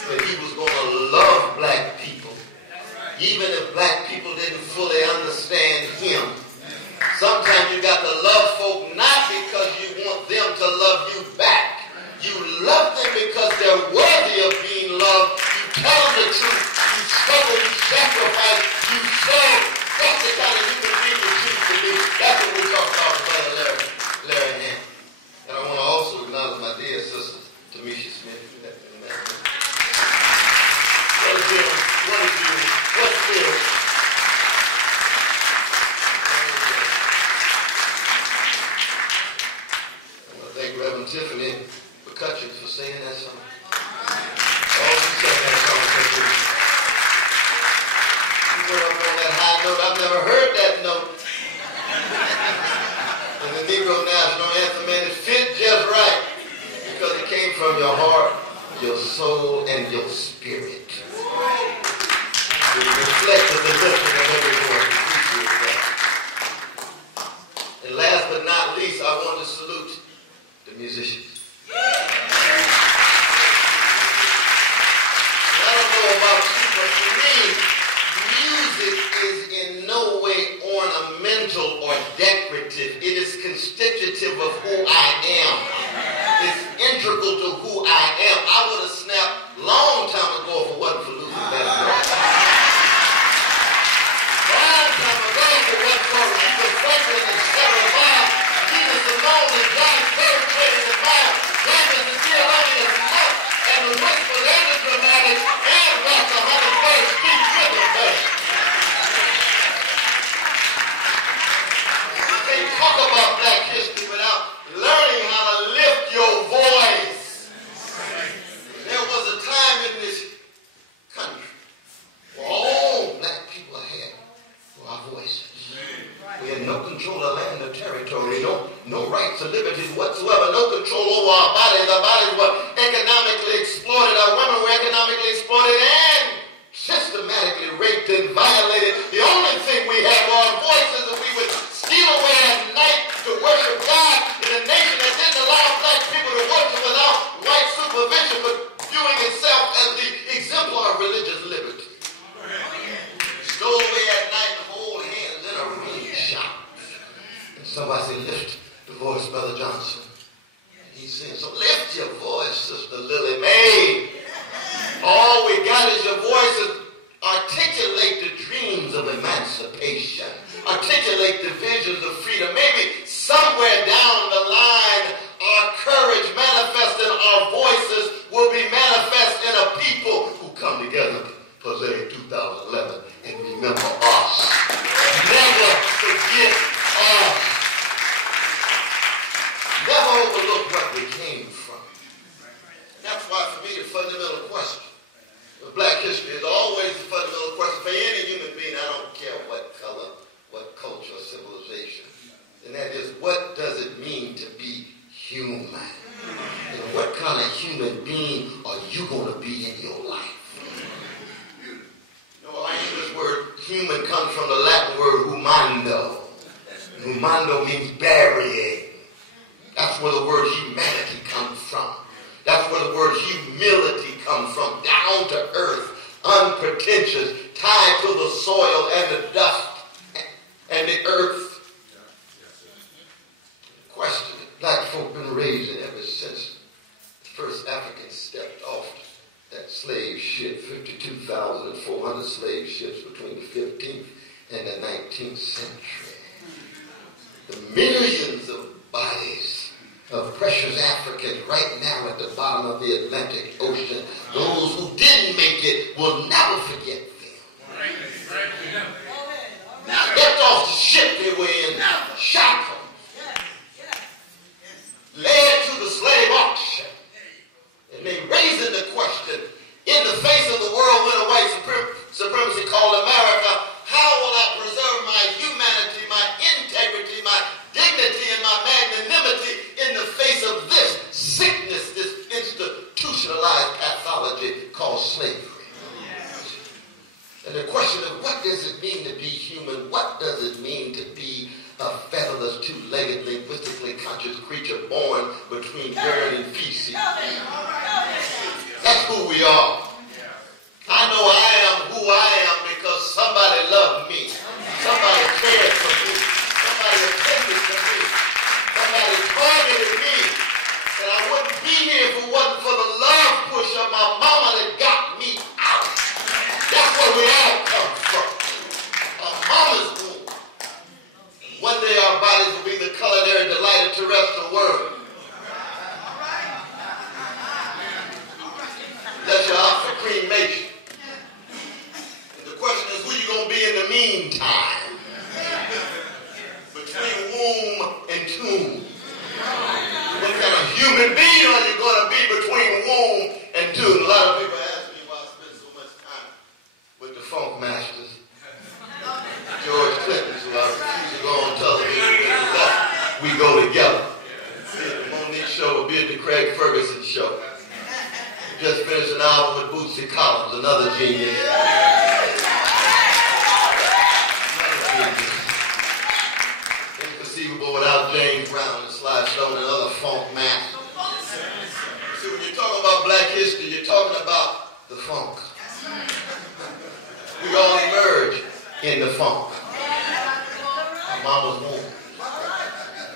That he was going to love black people, even if black people didn't fully understand him. Sometimes you got to love folk not because you want them to love you back. You love them because they're worthy of being loved. You tell them the truth. you struggle, you sacrifice, you serve. That's the kind of human being you choose to be. That's what we talk about with Brother Larry Hand. And I want to also acknowledge my dear sister, Tamisha Smith. What is you? What's still? I want to thank Reverend Tiffany McCutcheon for singing that song. Oh, she sang that song so good. You went up on that high note. I've never heard that note. And the Negro National Anthem, man, it fit just right because it came from your heart, your soul, and your spirit. It reflected the lifting of every voice. Appreciate that. And last but not least, I want to salute the musicians. I don't know about you, but for me, music is in no way ornamental or decorative. It is constitutive of who I am. It's integral to who I am. I would have snapped long time ago if it wasn't for Luther Vandross. Long time ago if it wasn't for Aretha Franklin and Sarah Vaughan, Nina Simone and John Coltrane and the Bible, James and Theolonius Monk, and the Whisper and the Dramatics, and Russell Hubbard, Steve Rhythm. You can't talk about black history without learning how to lift your voice. There was a time in this country where all black people had were our voices. We had no control of land or territory, no rights or liberties whatsoever, no control over our bodies. Our bodies were economically exploited. Our women were economically exploited and systematically raped and violated. The only thing we had were our voices, and we would steal away at night to worship God in a nation that didn't allow black people to worship without white supervision, but viewing itself as the exemplar of religious liberty. Stole away at night to hold hands in a room shop. And somebody said, lift the voice, Brother Johnson. And he said, so lift your voice, Sister Lily Mae. All we got is your voice to articulate the dreams of emancipation. Articulate the visions of freedom. Maybe somewhere down the line, our courage manifested, our voices will be manifest in a people who come together, Hosea 2011, and remember us. Never forget us. Never overlook what we came from. That's why, for me, the fundamental question of black history is always the fundamental question for any human being. I don't care what color, what culture, or civilization. And that is, what does it mean to be human? And what kind of human being are you going to be in your life? Our English word human comes from the Latin word humando. Humando means burying. That's where the word humanity comes from. That's where the word humility comes from. Down to earth, unpretentious, tied to the soil and the dust and the earth. The question that black folk have been raising ever since the first Africans stepped off that slave ship, 52,400 slave ships between the 15th and the 19th century. The millions of bodies of precious Africans right now at the bottom of the Atlantic Ocean, those who didn't make it will never forget them. Stepped off the ship they were in, shackled, led to the slave auction. And they raising the question, in the face of the whirlwind of white supremacy called America, how will I preserve my humanity, my integrity, my dignity, and my magnanimity in the face of this sickness, this institutionalized pathology called slavery? And the question is, what does it mean to be human? What does it mean to be a featherless, two-legged, linguistically conscious creature born between urine and feces? That's who we are. I know I am who I am because somebody loved me. Somebody cared for me. Somebody attended to me. Somebody targeted me. And I wouldn't be here if it wasn't for the love push of my mama that got me out. That's an album with Bootsy Collins, another genius. Inconceivable without James Brown and Sly Stone and other funk masters. See, when you're talking about black history, you're talking about the funk. We all emerge in the funk. Our mama's womb.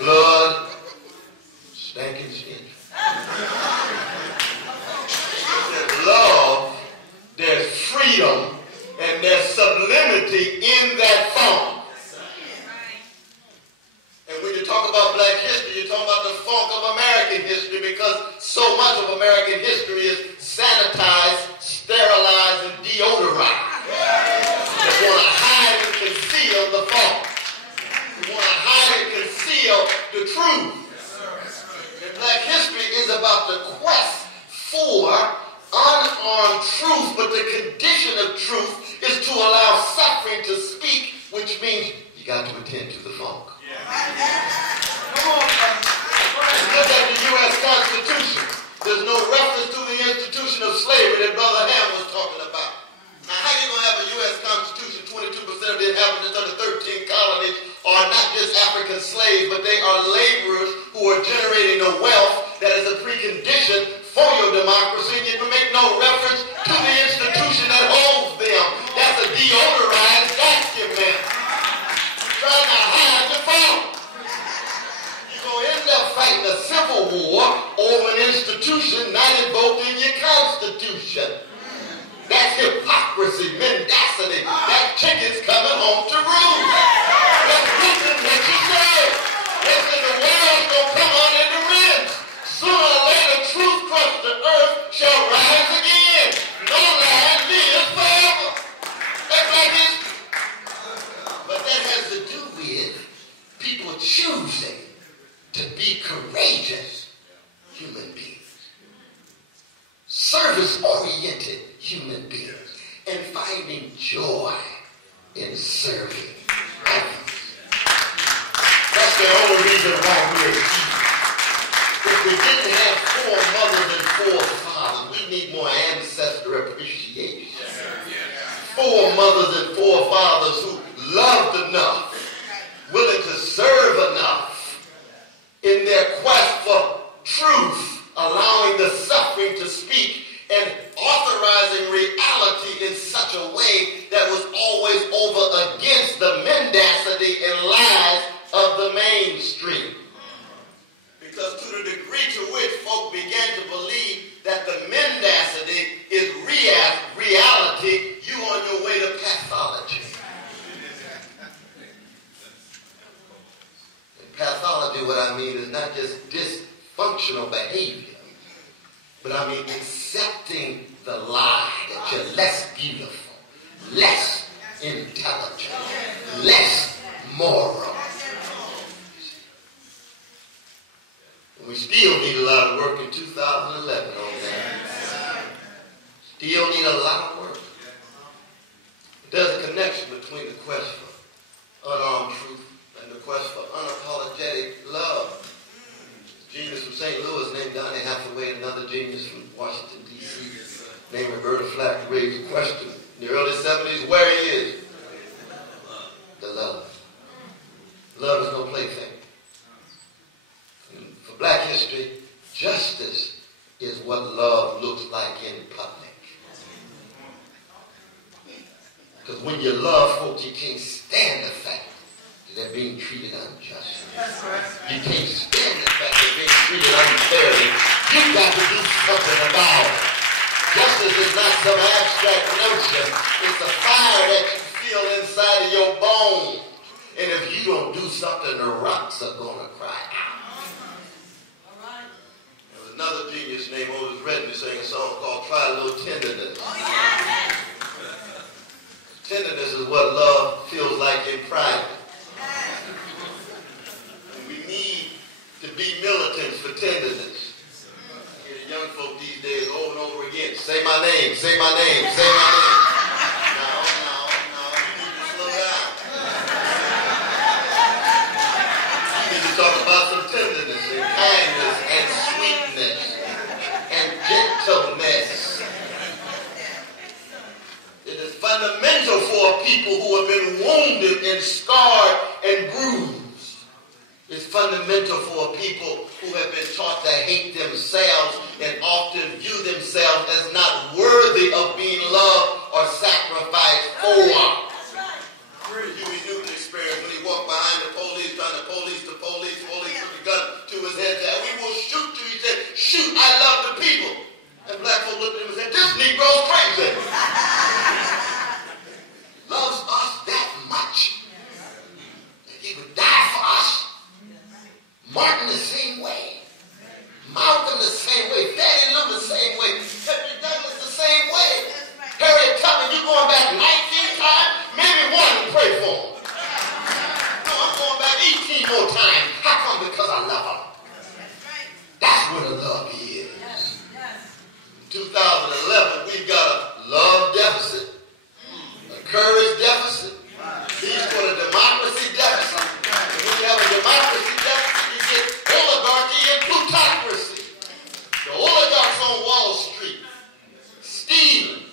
Blood, stinking skin. There's love, there's freedom, and there's sublimity in that funk. And when you talk about black history, you're talking about the funk of American history, because so much of American history is sanitized, sterilized, and deodorized. They want to hide and conceal the funk. They want to hide and conceal the truth. And black history is about the quest for unarmed truth, but the condition of truth is to allow suffering to speak, which means you got to attend to the funk. Come on, look at the U.S. Constitution. There's no reference to the institution of slavery that Brother Ham was talking about. Now, how you going to have a U.S. Constitution, 22% of the inhabitants of the 13 colonies are not just African slaves, but they are laborers who are generating the wealth that is a precondition for your democracy, and you make no reference to the institution that holds them. That's a deodorized document. Trying to hide the funk. You're going to end up fighting a civil war over an institution not invoked in your Constitution. That's hypocrisy, mendacity. That chicken's coming home to roost. That's listen what you say. Listen, the world's going to come on in the rinse. Sooner or later, truth crushed the earth shall rise again. No lie lives forever. That's like this. But that has to do with people choosing to be courageous human beings. Service-oriented human beings. And finding joy in serving others. That's the only reason why we're here. If we didn't have 4 mothers and 4 fathers, we need more ancestral appreciation. 4 mothers and 4 fathers who loved enough, willing to serve enough in their quest for truth, allowing the suffering to speak and authorizing reality in such a way that was always over against the mendacity and lies of the mainstream. Because to the degree to which folk began to believe that the mendacity is reality, you on your way to pathology. In pathology, what I mean is not just dysfunctional behavior, but I mean accepting the lie that you're less beautiful, less intelligent, less moral. We still need a lot of work in 2011 on that. Still need a lot of work. There's a connection between the quest for unarmed truth and the quest for unapologetic love. A genius from St. Louis named Donny Hathaway, another genius from Washington, D.C., named Roberta Flack, raised the question in the early 70s where he is. The love. Love is no plaything. For black history, justice is what love looks like in public. Because when you love folks, you can't stand the fact that they're being treated unjustly. You can't stand the fact that they're being treated unfairly. You've got to do something about it. Justice is not some abstract notion. It's a fire that you feel inside of your bones. And if you don't do something, the rocks are going to cry out. There was another genius named Otis Redding who sang a song called Try a Little Tenderness. Tenderness is what love feels like in private. And we need to be militants for tenderness. I hear the young folk these days over and over again, say my name, say my name, say my name. No, you need to slow down. You need to talk about some tenderness and kindness and sweetness and gentleness people who have been wounded and scarred and bruised. It's fundamental for a people who have been taught to hate themselves and often view themselves as not worthy of being loved or sacrificed for. Huey Newton experience when he walked behind the police, trying to police the police put the gun to his head, said, "We will shoot you." He said, "Shoot, I love the people." And black folk looked at him and said, "This Negro's crazy." Loves us that much that he would die for us. Martin the same way. Malcolm the same way. Fannie Lou the same way. Frederick Douglass the same way. Harriet Tubman, you going back 19 times? Maybe one to pray for him. No, I'm going back 18 more times. How come? Because I love him. That's what a love is. 2011, we've got a love deficit, a courage deficit. He's got a democracy deficit. And when you have a democracy deficit, you get oligarchy and plutocracy. The oligarchs on Wall Street, stealing,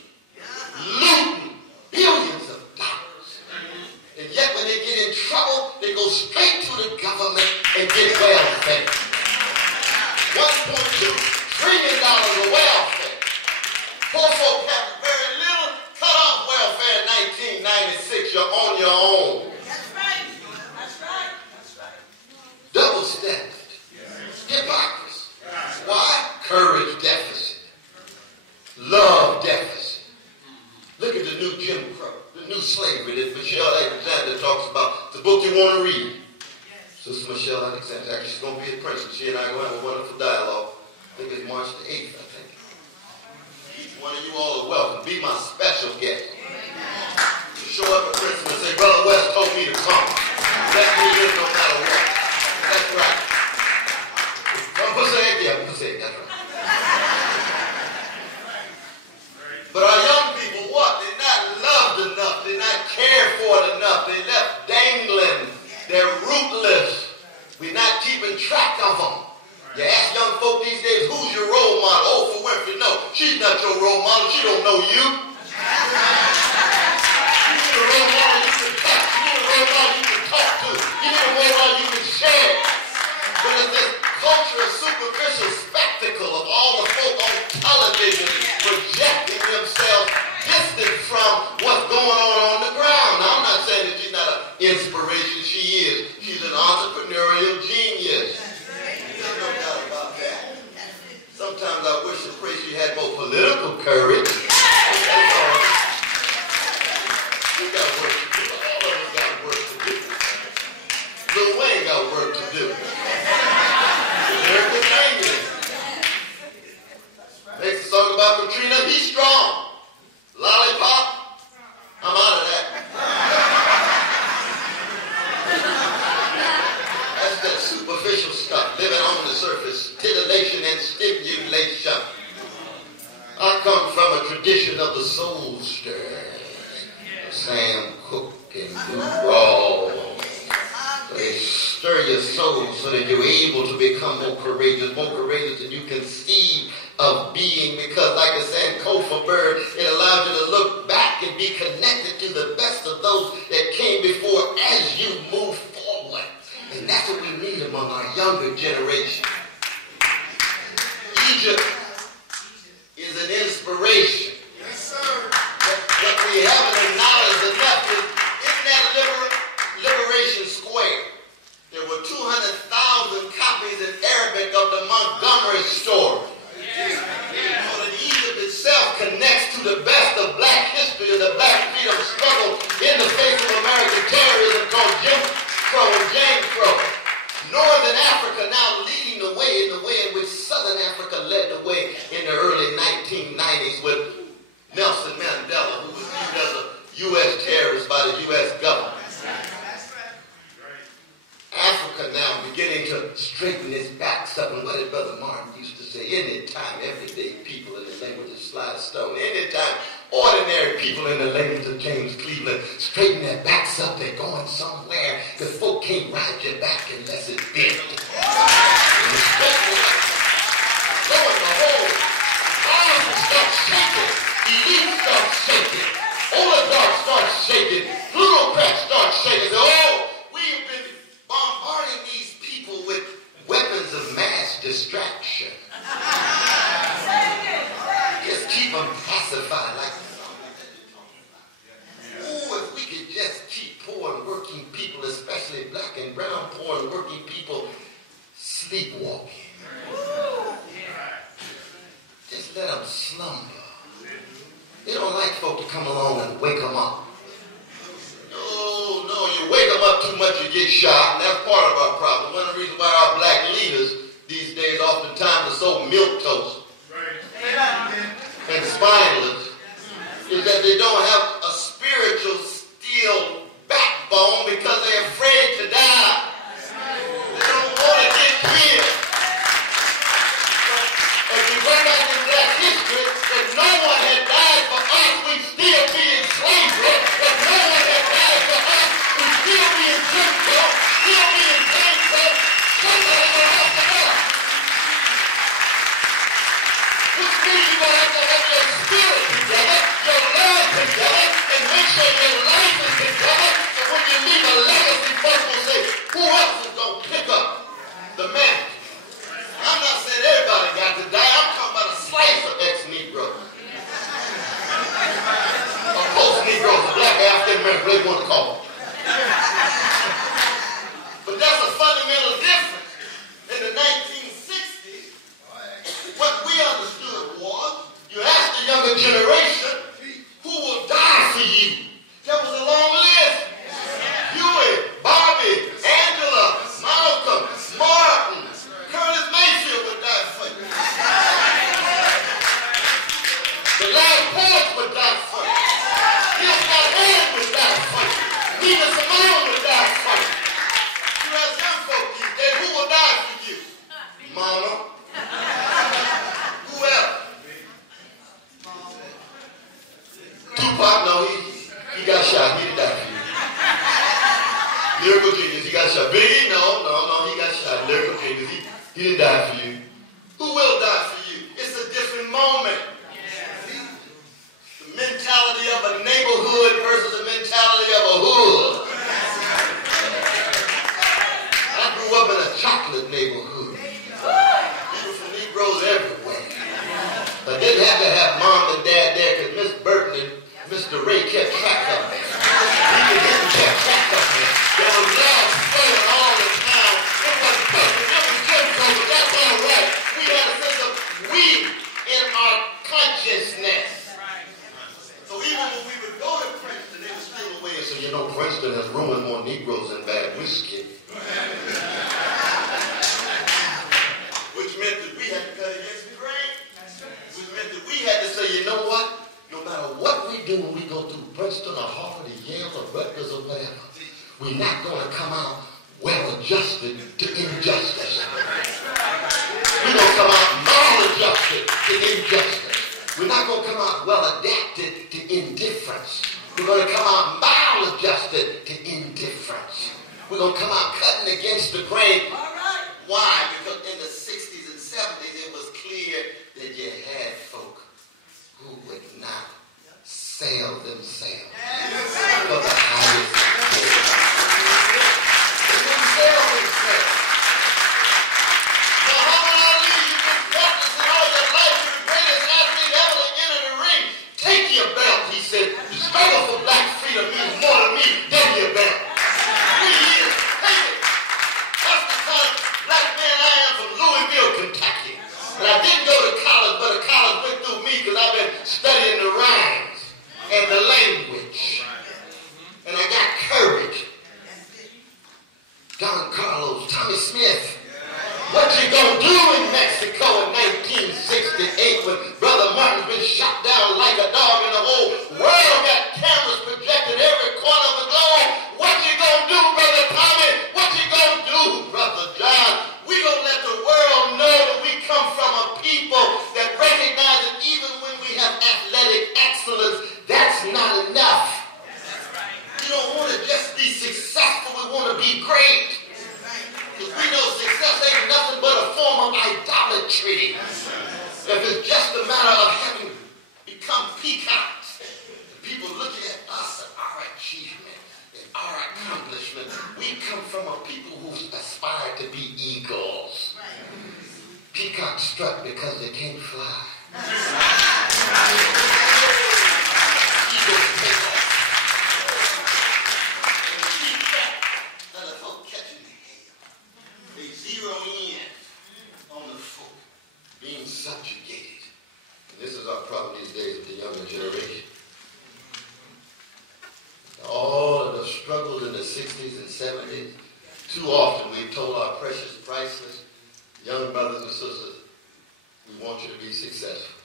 looting billions of dollars. And yet when they get in trouble, they go straight to the government and get welfare. $1.2 trillion of welfare. Poor folk have very little, cut off welfare in 1996. You're on your own. That's right. That's right. That's right. Double standard. Hypocrisy. Why? Courage deficit. Love deficit. Look at the new Jim Crow, the new slavery that Michelle Alexander talks about. The book you want to read. Sister Michelle Alexander, actually she's going to be at Princeton. She and I are going to have a wonderful dialogue. I think it's March the 8th, I think. Each one of you all are welcome. Be my special guest. Show up at Princeton and say, "Brother West told me to come." Let me live no matter what. That's right. Don't put say it, yeah, put say it, that's right. But our young people, what? They're not loved enough. They're not cared for enough. They're left dangling. They're rootless. We're not keeping track of them. You ask young folk these days, who's your role model? Oprah Winfrey. No, she's not your role model. She don't know you. You need a role model you can touch. You need a role model you can talk to. You need a role model you can share. But it's this culture of superficial spectacle of all the folk on television projecting themselves distant from what's going on the ground. Now, I'm not saying that she's not an inspiration. She is. She's an entrepreneurial genius. There's no doubt about that. Sometimes I wish and pray she had more political courage. We got work to do. All of us got work to do. Lil Wayne got work to do. Eric Chambers makes a song about Katrina. He's strong. Lollipop. I'm out of that. That's that superficial stuff, living on the surface, titillation and stimulation. I come from a tradition of the soul stirrers, Sam Cooke and Lou Rawls. They stir your soul so that you're able to become more courageous than you conceive of being, because like a Sankofa bird, it allows you to look back and be connected to the best of those that came before as you move forward. And that's what we need among our younger generation. Egypt is an inspiration. Yes, sir. But we haven't acknowledged enough in that Liberation Square. There were 200,000 copies in Arabic of the Montgomery story. So that Egypt itself connects to the best of black history and the black freedom struggle in the face of American terrorism called Jim Crow and James Crow. Northern Africa now leading the way in the way in which Southern Africa led the way in the early 1990s with Nelson Mandela, who was viewed as a U.S. terrorist by the U.S. government. Africa now beginning to straighten its backs up, and what did Brother Martin used to say? Anytime, everyday people in the language of Sly Stone, anytime ordinary people in the language of James Cleveland straighten their backs up, they're going somewhere. The folk can't ride your back unless it's big. And the straighten it up, lo and behold, arms start shaking, elite start shaking. oligarchs start shaking, plutocrats start shaking. Oh, we've been bombarding these people with weapons of mass distraction. Just keep them pacified like if we could just keep poor and working people, especially black and brown poor and working people, sleepwalking. Just let them slumber. They don't like folk to come along and wake them up. No, you wake them up too much, you get shot, and that's part of our problem. One of the reasons why our black leaders these days oftentimes are so milquetoast and spineless is that they don't have a spiritual steel backbone because they're afraid to die. They don't want to get killed. If you go back in black history, if no one had died for us, we'd still be in slavery. If no one had died for us, we'd still be in Jim Crow, still be in James Crow. Somebody will have to help. Which means you're going to have to have your spirit together, your love together, and make sure your life is together. So when you leave a legacy, folks will say, who else is going to pick up the mantle? I'm not saying everybody got to die. I'm talking about a slice of ex-Negro. Or post-Negroes, black African-American, whatever you want to call them. But that's a fundamental difference. In the 1960s, what we understood was, you ask the younger generation, who will die for you? That was a long list. Huey, Bobby, Angela, Malcolm, Martin, Curtis Mayfield would die for you. The last poets would die for you. Gil Scott-Heron would die for you. Nina Simone would die for you. You ask young folk these days, who will die for you? Mama. Who else? Tupac, no, he got shot. He didn't die for you. Lyrical Genius, he got shot. Biggie, no, he got shot. Lyrical Genius, he didn't die for you. Who will die for you? It's a different moment. The mentality of a neighborhood versus the mentality of a hood. I grew up in a chocolate neighborhood. Beautiful Negroes everywhere. I didn't have to have mom and dad there because Miss Burton and Mr. Ray kept track of me. He didn't keep track of me. There was love flowing all the time. It was perfect. It was Jim Crow, but that's all right. We had a sense of we in our consciousness. So even when we would go to Princeton, they would steal away and say, you know, Princeton has ruined more Negroes than bad whiskey. Which meant that we had to cut against the grain. Which meant that we had to say, you know what? No matter what we do when we go through Princeton or Harvard or Yale or Rutgers or whatever, we're not going to come out well-adjusted to injustice. We're going to come out mal-adjusted to injustice. We're not going to come out well-adapted to indifference. We're going to come out mal-adjusted to indifference. We're going to come out cutting against the grain. Why? Because in the 60s and 70s, it was clear that you had folk who would not sell themselves for the highest bid. They wouldn't sell themselves. Muhammad Ali, you've been practicing all your life. You're the greatest athlete ever to enter the ring. Take your belt, he said. The struggle for black freedom means more to me than your belt. 3 years, take it. That's the kind of black man I am from Louisville, Kentucky. And I didn't go to college, but the college went through me because I've been studying the rhymes and the language. And I got courage. Don Carlos, Tommy Smith. What you gonna do in Mexico in 1968 when Brother Martin's been shot down like a dog and the whole world got cameras projected every corner of the globe? What you gonna do, Brother Tommy? What you gonna do, Brother John? We gonna let the world know that we come from a people that recognize that even when we have athletic excellence, that's not enough. We don't want to just be successful, we want to be great. Because we know success ain't nothing but a form of idolatry. If it's just a matter of having become peacocks, people look peacock strut because they can't fly. Eagles take off. And keep back. Now the folk catching the hail. They zero in on the folk being subjugated. And this is our problem these days with the younger generation. All of the struggles in the 60s and 70s, too often we've told our precious, priceless young brothers and sisters, we want you to be successful.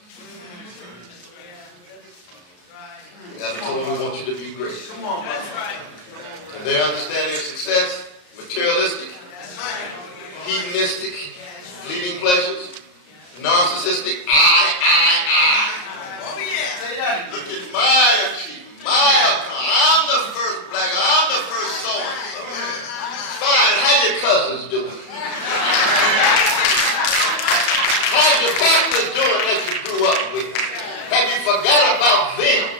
We haven't told them we want you to be great. And their understanding of success, materialistic, hedonistic, fleeting pleasures, narcissistic, I. Look at my achievement, my account. I'm the first black, I'm the first so-and-so. Fine, how your cousins doing? How's your partners doing that you grew up with? Have you forgot about them?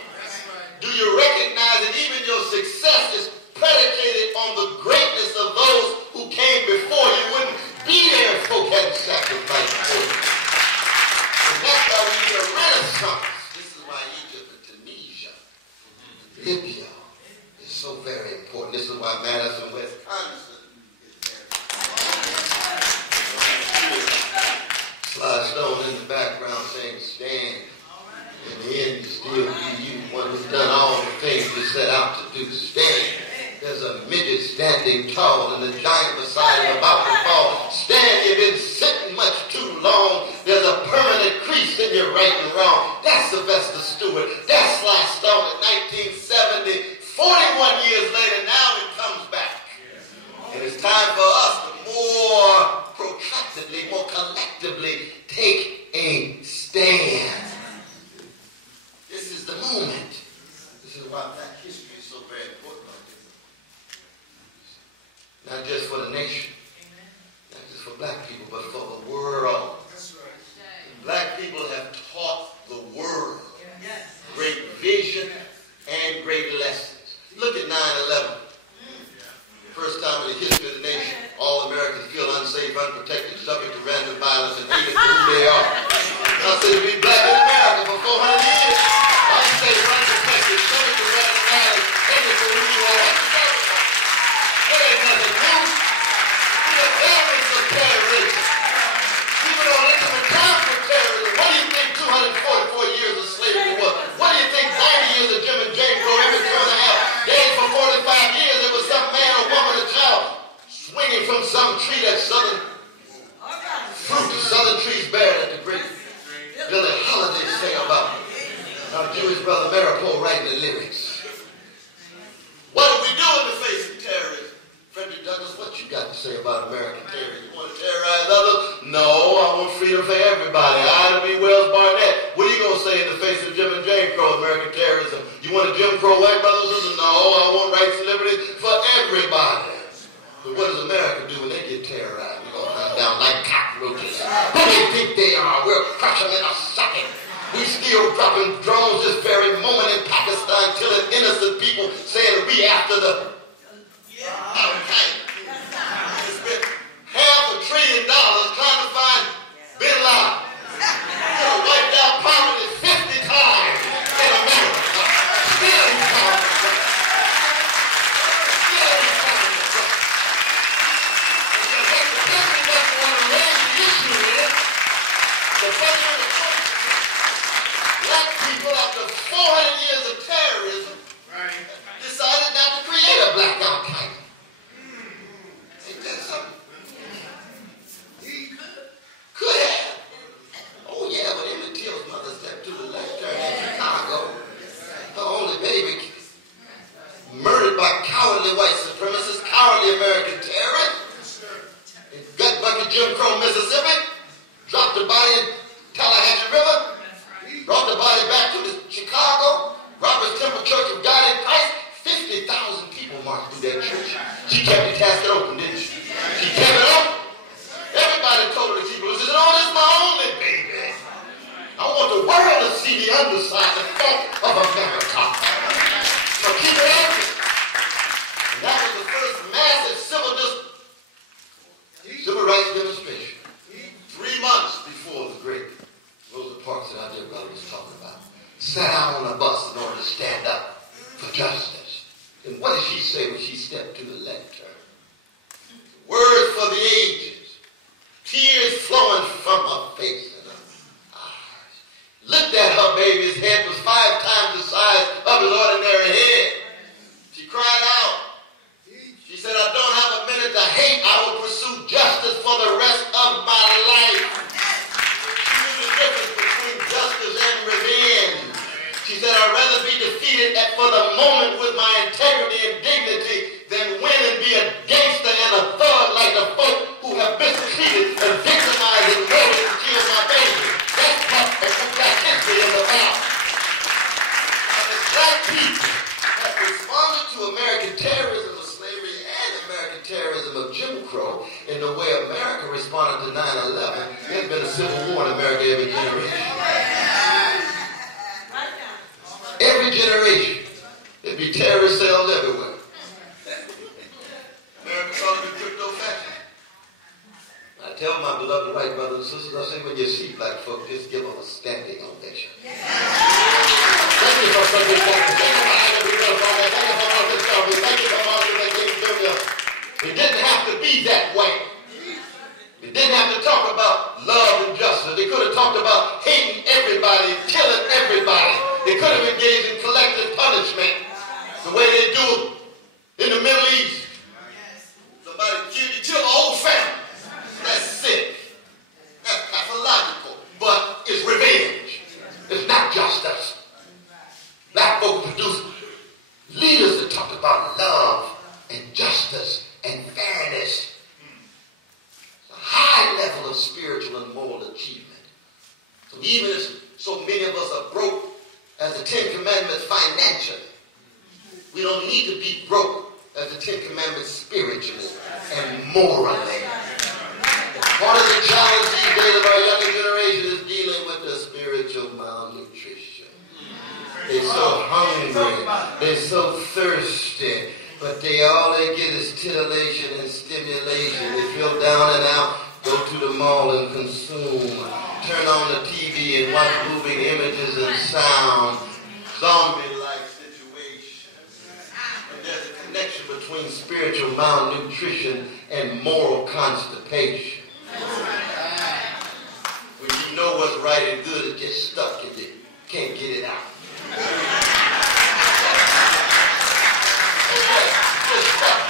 Do you recognize that even your success is predicated on the greatness of those who came before you? Wouldn't be there if folk hadn't sacrificed for you. And that's why we need a renaissance. This is why Egypt and Tunisia, Libya is so very important. This is why Madison, Wisconsin is very important. Sly Stone in the background saying, stand. In the end, you still be you, one who's done all the things you set out to do. Stand. There's a midget standing tall and the giant beside him about to fall. Stand, you've been sitting much too long. There's a permanent crease in your right and wrong. That's Sylvester Stewart. That's Sly Stone in 1970. 41 years later, now it comes back. And it's time for us to more protractedly, more collectively take a stand. This is the moment. This is why black history is so very important. Not just for the nation, not just for black people, but for the world. Black people have taught the world great vision and great lessons. Look at 9/11. First time in the history of the nation, all Americans feel unsafe, unprotected, subject to random violence, and hated for who they are. I said to be black in America for 400 years. Unsafe, unprotected, subject to random violence, hated for who you are. That ain't nothing new. We are veterans of terrorism. People don't intimate time for terrorism. What do you think 244 years of slavery was? What do you think 90 years of Jim and Jane Crow every turn of hell? Days for 45 years, there was some man or woman or child swinging from some tree that southern fruit the southern trees bear that the great Billie Holiday say about our Jewish brother Maripol writing the lyrics. What do we do in the face of terrorism? Frederick Douglass, what you got to say about American terrorism? You want to terrorize others? No, I want freedom for everybody. Ida B. Wells Barnett. What are you going to say in the face of Jim and Jane Crow, American terrorism? You want a Jim Crow white brothers and sisters? No, I want rights and liberty for everybody. But what does America do when they get terrorized? We're going to hunt down like cockroaches. Who do they think they are? We'll crush them in a second. We still dropping drones this very moment in Pakistan, killing innocent people, saying we after the Al-Qaeda. We spent $500 billion trying to find Bin Laden. We wiped out poverty 50 times in America. Still he's calling the truck. Still he's calling the truck. And what the country doesn't want to raise the issue is the pressure of the country. Black people, after 400 years of terrorism, decided not to create a black Al-Qaeda. Ain't that something? He could have. Oh yeah, but Emmett Till's mother stepped to the left turn in Chicago. Her only baby murdered by cowardly white supremacists, cowardly American terrorists. In gut bucket Jim Crow, Mississippi, dropped the body in Tallahatchie River, brought the body back to Chicago, Robert's Temple Church of God in Christ. 50,000 people marched through that church. She kept the casket open, didn't she? She kept it open. Everybody told her to keep it. She said, oh, this is my only baby. I want the world to see the underside, the funk of America. So keep it open. And that was the first massive civil rights demonstration. 3 months sat out on a bus in order to stand up for justice. And what did she say when she stepped to the lectern? Words for the ages, tears flowing from her face and her eyes. Looked at her baby's head, was 5 times the size of his ordinary head. She cried out. She said, I don't have a minute to hate. I will pursue justice for the rest of my life. She knew the difference between justice and revenge. She said, I'd rather be defeated for the moment with my integrity and dignity than win and be a gangster and a thug like the folk who have mistreated and victimized and murdered and killed my baby. That's what Black history is about. The black people have responded to American terrorism of slavery and American terrorism of Jim Crow in the way America responded to 9/11. There's been a civil war in America every generation. Every generation. There'd be terrorist cells everywhere. America called it crypto faction. I tell my beloved white brothers and sisters, I say, when you see black folk, just give them a standing ovation. Thank you for something like that. Thank you for having me on that. Thank you for all this stuff. Thank you for all this stuff. It didn't have to be that way. It didn't have to talk about love and justice. They could have talked about hating everybody, killing everybody. They could have engaged in collective punishment the way they do in the Middle East. Somebody kill the whole family. That's sick. That's pathological. But it's revenge. It's not justice. Black folk produced leaders that talked about love and justice and fairness. It's a high level of spiritual and moral achievement. So even as so many of us are broke as the Ten Commandments financially, we don't need to be broke as the Ten Commandments spiritually and morally. Part of the challenge these days of our younger generation is dealing with the spiritual malnutrition. They're so hungry, they're so thirsty, but all they get is titillation and stimulation. They feel down and out, go to the mall and consume. Turn on the TV and watch moving images and sound. Zombie-like situations. And there's a connection between spiritual malnutrition and moral constipation. When you know what's right and good, it gets stuck and you can't get it out. It's stuck.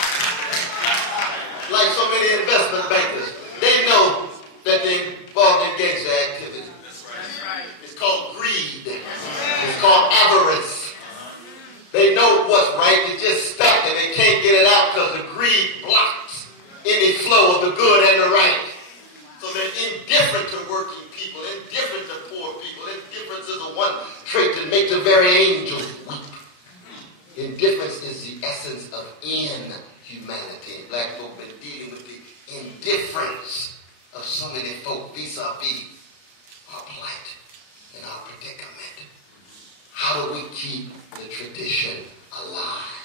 Like so many investment bankers, they know that they're involved in gangster activity. It's called greed. It's called avarice. They know what's right, it's just stuck and they can't get it out because the greed blocks any flow of the good and the right. So they're indifferent to working people, indifferent to poor people. Indifference is the one trait that makes the very angels weep. Indifference is the essence of inhumanity. And black folk have been dealing with the indifference of so many folk vis-a-vis our plight and our predicament. How do we keep the tradition alive?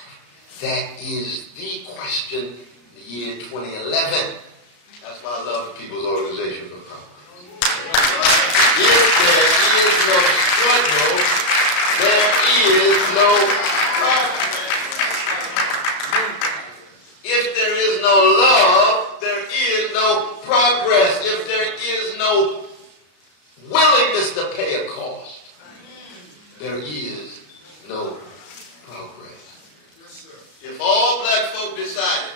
That is the question in the year 2011. That's why I love the People's Organization for Progress. If there is no struggle, there is no progress. If there is no love, there is no progress. If there is no willingness to pay a cost, there is no progress. If all black folk decided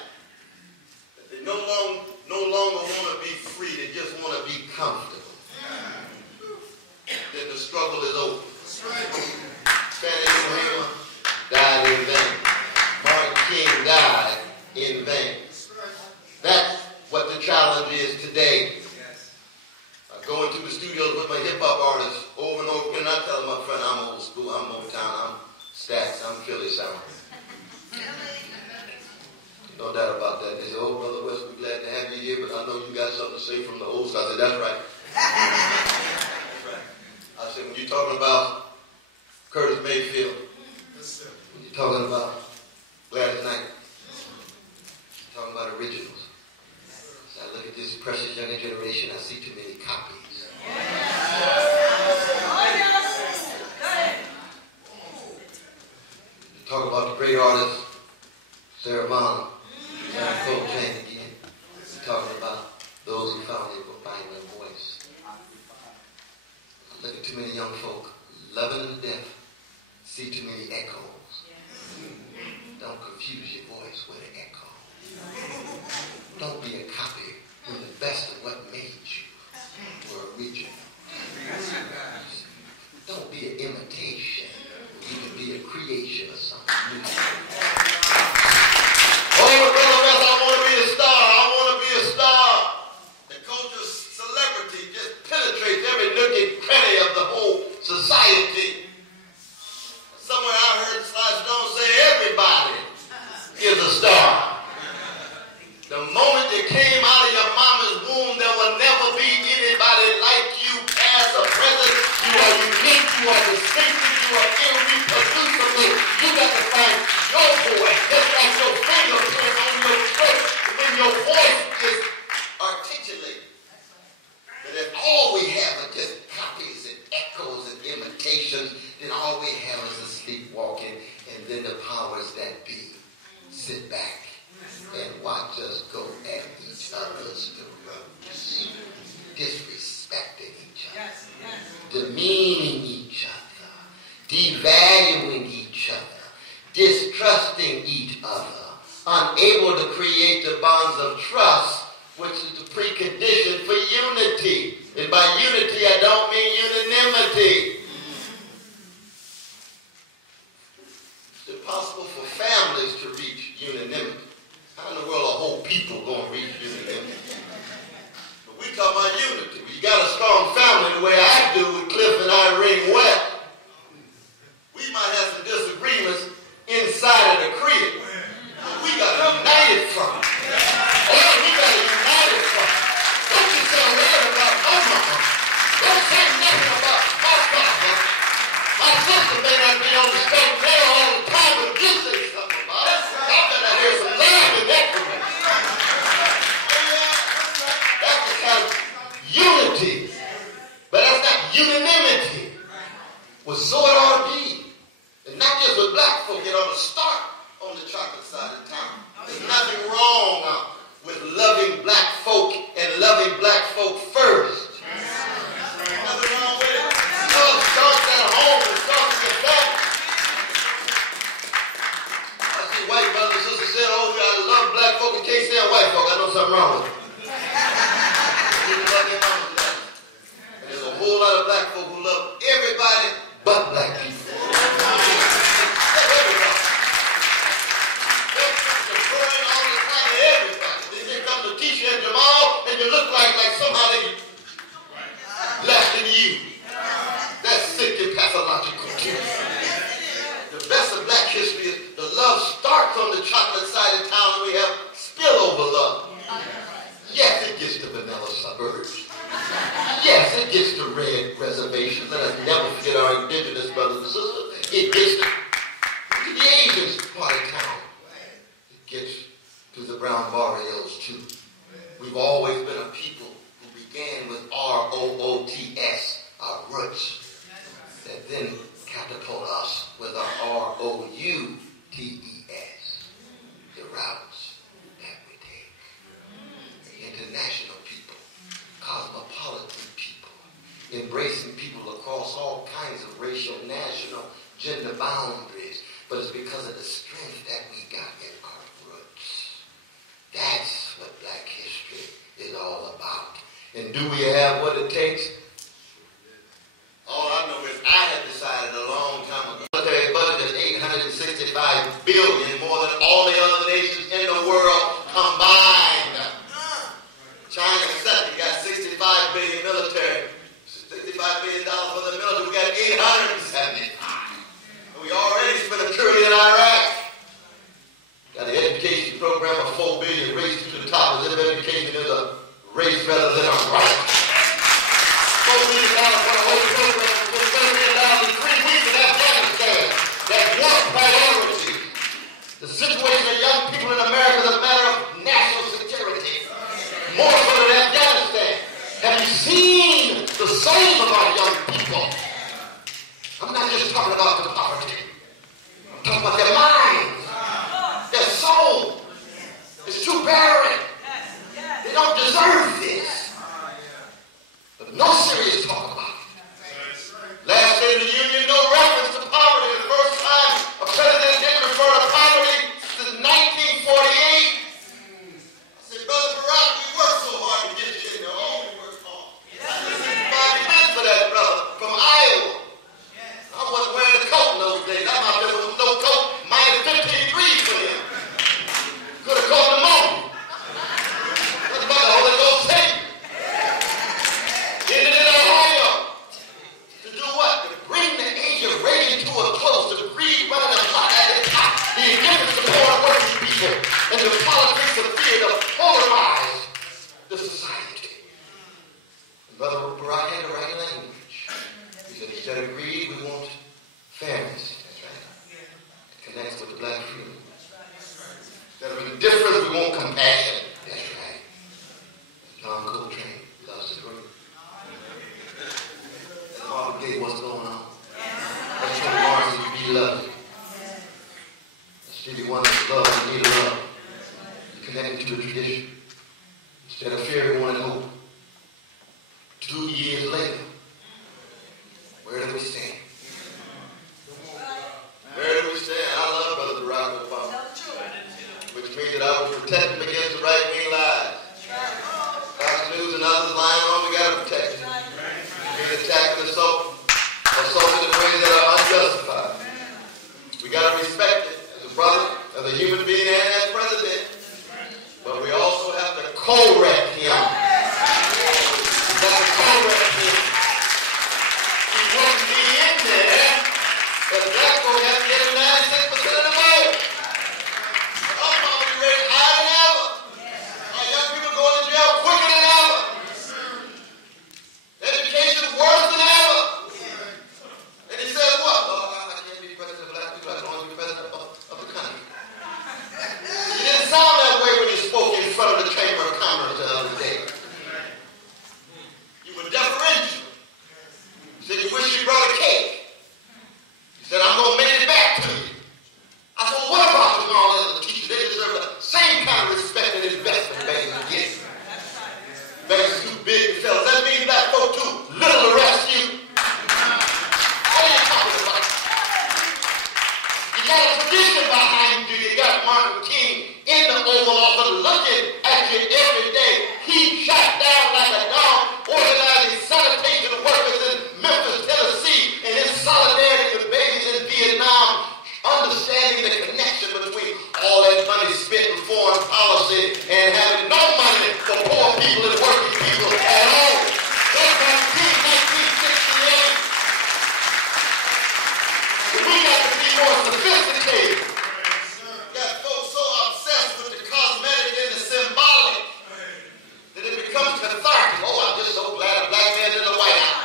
that they no longer want to be free, they just want to be comfortable, then the struggle is over. Fannie Lou died in vain. Martin King died in vain. That's what the challenge is today. I go into the studios with my hip-hop artists over and over again. I tell my friend I'm old school, I'm Motown, I'm Stax, I'm Philly Sound. No doubt about that. They say, oh, Brother West, we're glad to have you here, but I know you got something to say from the old school. I said, that's right. That's right. I said, when you're talking about Curtis Mayfield, when you're talking about Gladys Knight, you're talking about originals. So I look at this precious younger generation, I see too many copies. great artist, Sarah Vaughan, Coltrane again, talking about those who found they could find their voice. I look at too many young folk, loving to death, see too many echoes. Don't confuse your voice with an echo. Don't be a copy when the best of what made you were original. Don't be an imitation. You can be a creation of something new. Oh, Brother West, I want to be a star. I want to be a star. The culture of celebrity just penetrates every nook and cranny of the whole society. Somewhere I heard Sly Stone say everybody is a star. The moment you came out of your mama's womb, there will never be anybody like you as a present. You are unique, you are distinctive, you are irreproducible. You got to find your voice, just like your fingerprint on your throat when your voice is articulated. But if all we have are just copies and echoes and imitations, then all we have is a sleepwalking, and then the powers that be sit back and watch us go at each other's throats, disrespecting each other, demeaning each other, devaluing each other, distrusting each other, unable to create the bonds of trust, which is the precondition for unity. And by unity, I don't mean unanimity. It's impossible for families to reach unanimity. How in the world are whole people going to reach unanimity? But we talk about unity. You got a strong family the way I do with Cliff and Irene West. We might have some disagreements inside of the crib. But we got a united front. Oh, we got a united front. Don't you say a word about my mama. Don't say nothing about my father. My sister may not be on the straight rail all the time, but you say something about it. I better hear some love in that correct. That's the kind of unity. But that's not unanimity. Well, so it ought to be. And not just with black folk, it ought to start on the chocolate side of town. There's nothing wrong with loving black folk and loving black folk first. Nothing wrong with it. Love starts at home and starts with your family. I see white brothers and sisters saying, oh, we gotta love black folk and can't stand white folk. I know something wrong with it. You love your mama to that. And there's a whole lot of black folk who love everybody but black people. And Jamal, and you look like somehow they less than you. That's sick and pathological too. The best of black history is the love starts on the chocolate side of town, and we have spillover love. Yes, it gets to vanilla suburbs. Yes, it gets to red reservations. Let us never forget our indigenous brothers and sisters. It gets to the Asian part of town. It gets to the brown barrios too. We've always been a people who began with R-O-O-T-S, our roots, that then catapult us with our R-O-U-T-E-S, the routes that we take. The international people, cosmopolitan people, embracing people across all kinds of racial, national, gender boundaries, but it's because of the strength that we got in our roots. That's what black history is all about. And do we have what it takes? All I know is I have decided a long time ago. The military budget is $865 billion, more than all the other nations in the world combined. China second got $65 billion military. $65 billion for the military. We got $875. We already spent $1 trillion in Iraq. Got an education program of $4 billion, race to the top. As if education is a race rather than a right. $4 billion for a whole program, $4 billion in 3 weeks in Afghanistan. That's one priority. He loves you. Let's give you one that's love and need love. You connect it to a tradition. Instead of fear, we want hope. 2 years later, where do we stand? Where do we stand? I love Brother Barack Obama, which means that I will protect him against the right-wing lies. Fox News and others lying on, we got to protect him. Being attacked and assaulted in ways that are unjustified. We got to respect it as a brother, as a human being, and as president. But we also have to correct him. We got to correct him. He wouldn't be in there, but black folks have to get him 96% of the vote. I'm going to be ready higher than ever. Our young people going to jail quicker than ever. Education is worse than ever. And he says what? Oh, I can't be president of black people. I can only be president of the country. He didn't sound that way when he spoke in front of the Chamber of Commerce the other day. You were deferential. He said you wish you brought a cake. He said, I'm going to make it back to you. I said, well, what about the all other teachers? They deserve the same kind of respect and investment banks get. Banks are too big to sell. That means black folk too little to rescue. What are you talking about? You got a tradition behind you. You got Martin King in the Oval Office looking at you every day. He shot down like a dog, organizing sanitation workers in Memphis, Tennessee, and his solidarity with babies in Vietnam, understanding the connection between all that money spent in foreign policy and having no money for poor people and working people at all. That's 1968. We got to be more sophisticated. Got folks so obsessed with the cosmetic and the symbolic that it becomes cathartic. Oh, I'm just so glad a black man's in the White House.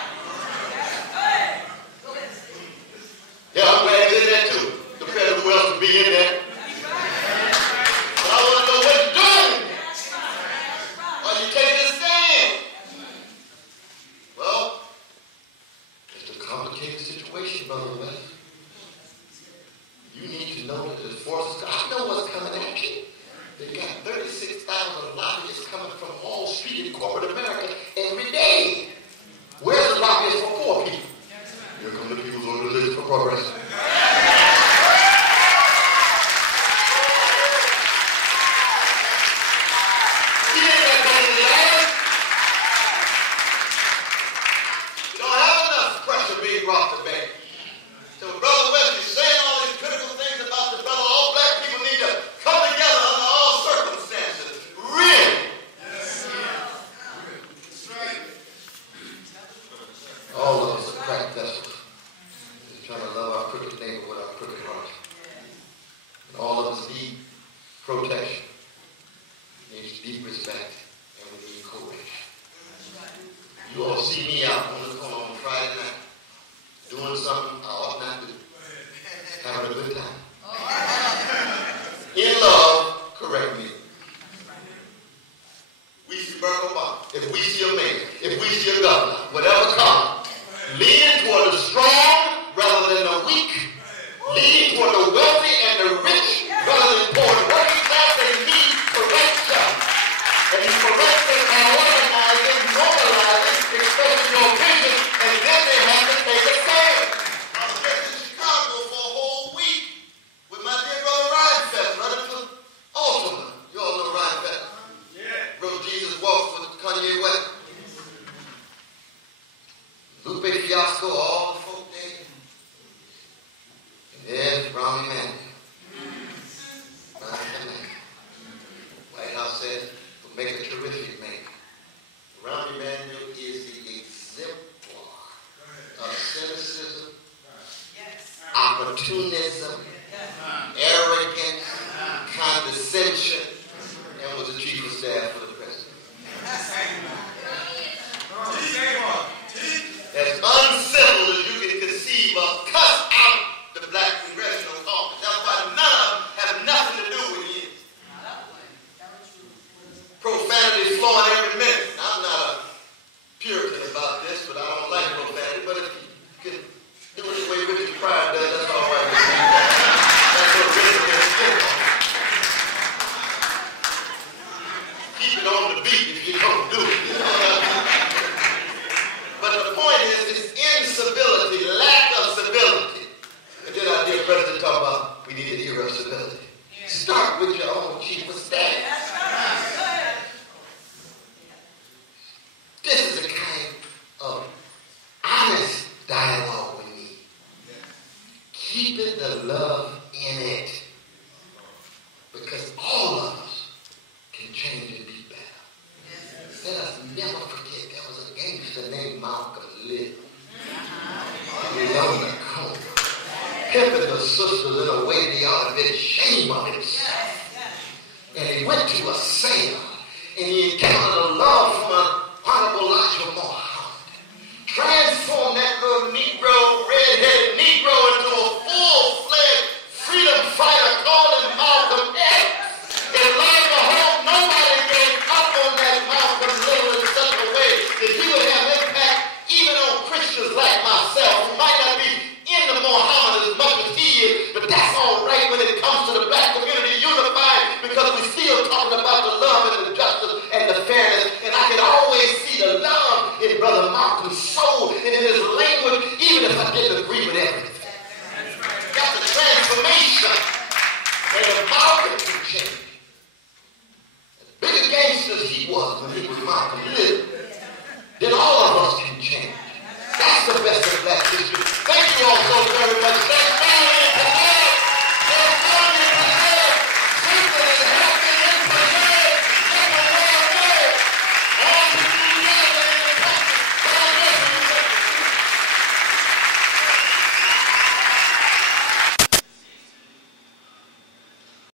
Yeah, I'm glad he's in there too. Compared to who else would be in there. But I want to know what you're doing. Are you taking a stand? Well, it's a complicated situation, Brother West. You need to know that there's forces. I know what's coming at you. They got 36,000 lobbyists coming from Wall Street in corporate America every day. Where's the lobbyists for poor people? Here come the People's Organization for Progress. Brought to bear. So Brother Wesley saying all these critical things about the brother, all black people need to come together under all circumstances. Really? Yes, that's right. All of us are cracked vessels. Just trying to love our crooked neighbor with our crooked heart. And all of us need protection. We need deep respect. And we need courage. You all see me out on the corner on Friday night. Doing something I ought not to do. Having a good time. In love, correct me. We see Barack Obama. If we see a mayor, if we see a governor, whatever comes, leaning toward the strong rather than the weak, leaning toward the wealthy and the rich rather than poor and working class, they need correction. And you correct them by organizing, mobilizing, expressing your vision, and then they have to take a stand. I was just in Chicago for a whole week with my dear brother Rhinefest, running for Altamont. You all know Rhinefest. Yeah. Brother Jesus walks with Kanye West. Lupe Fiasco, all the folk there. And there's Rahm Emanuel. White House says, we'll make a terrific man. Rahm Emanuel is the exemplar of cynicism, opportunism, arrogance, condescension, and was the chief of staff for the president. As uncivil as you can conceive of, cuss out the black congressional caucus. That's why none of them have nothing to do with you. Profanity is flowing every minute. I'm not a Puritan about this, but I don't like profanity. But if you can do it the way Richard Pryor does, that's all right. start with your own chief of staff. This is the kind of honest dialogue we need. Keeping the love in it. Because all of us can change and be better. Let us never forget there was a gangster named Malcolm Little. He was on the corner, pimping the sisters in a way they ought to be ashamed of himself. And he went to a sale, and he encountered a love from an Honorable Elijah Muhammad. Transformed that little Negro, red-headed Negro, into a full-fledged freedom fighter called him Malcolm X. And lo and behold, nobody gave up on that Malcolm Little in such a way that he would have impact even on Christians like myself, who might not be into Muhammad as much as he is, but that's all right when it comes to the black community unified, because we're still talking about the love and the justice and the fairness. And I can always see the love in Brother Malcolm's soul and in his language, even if I didn't agree with everything. That's a transformation. And the Malcolm can change. As big a gangster as he was when he was Malcolm Little, then all of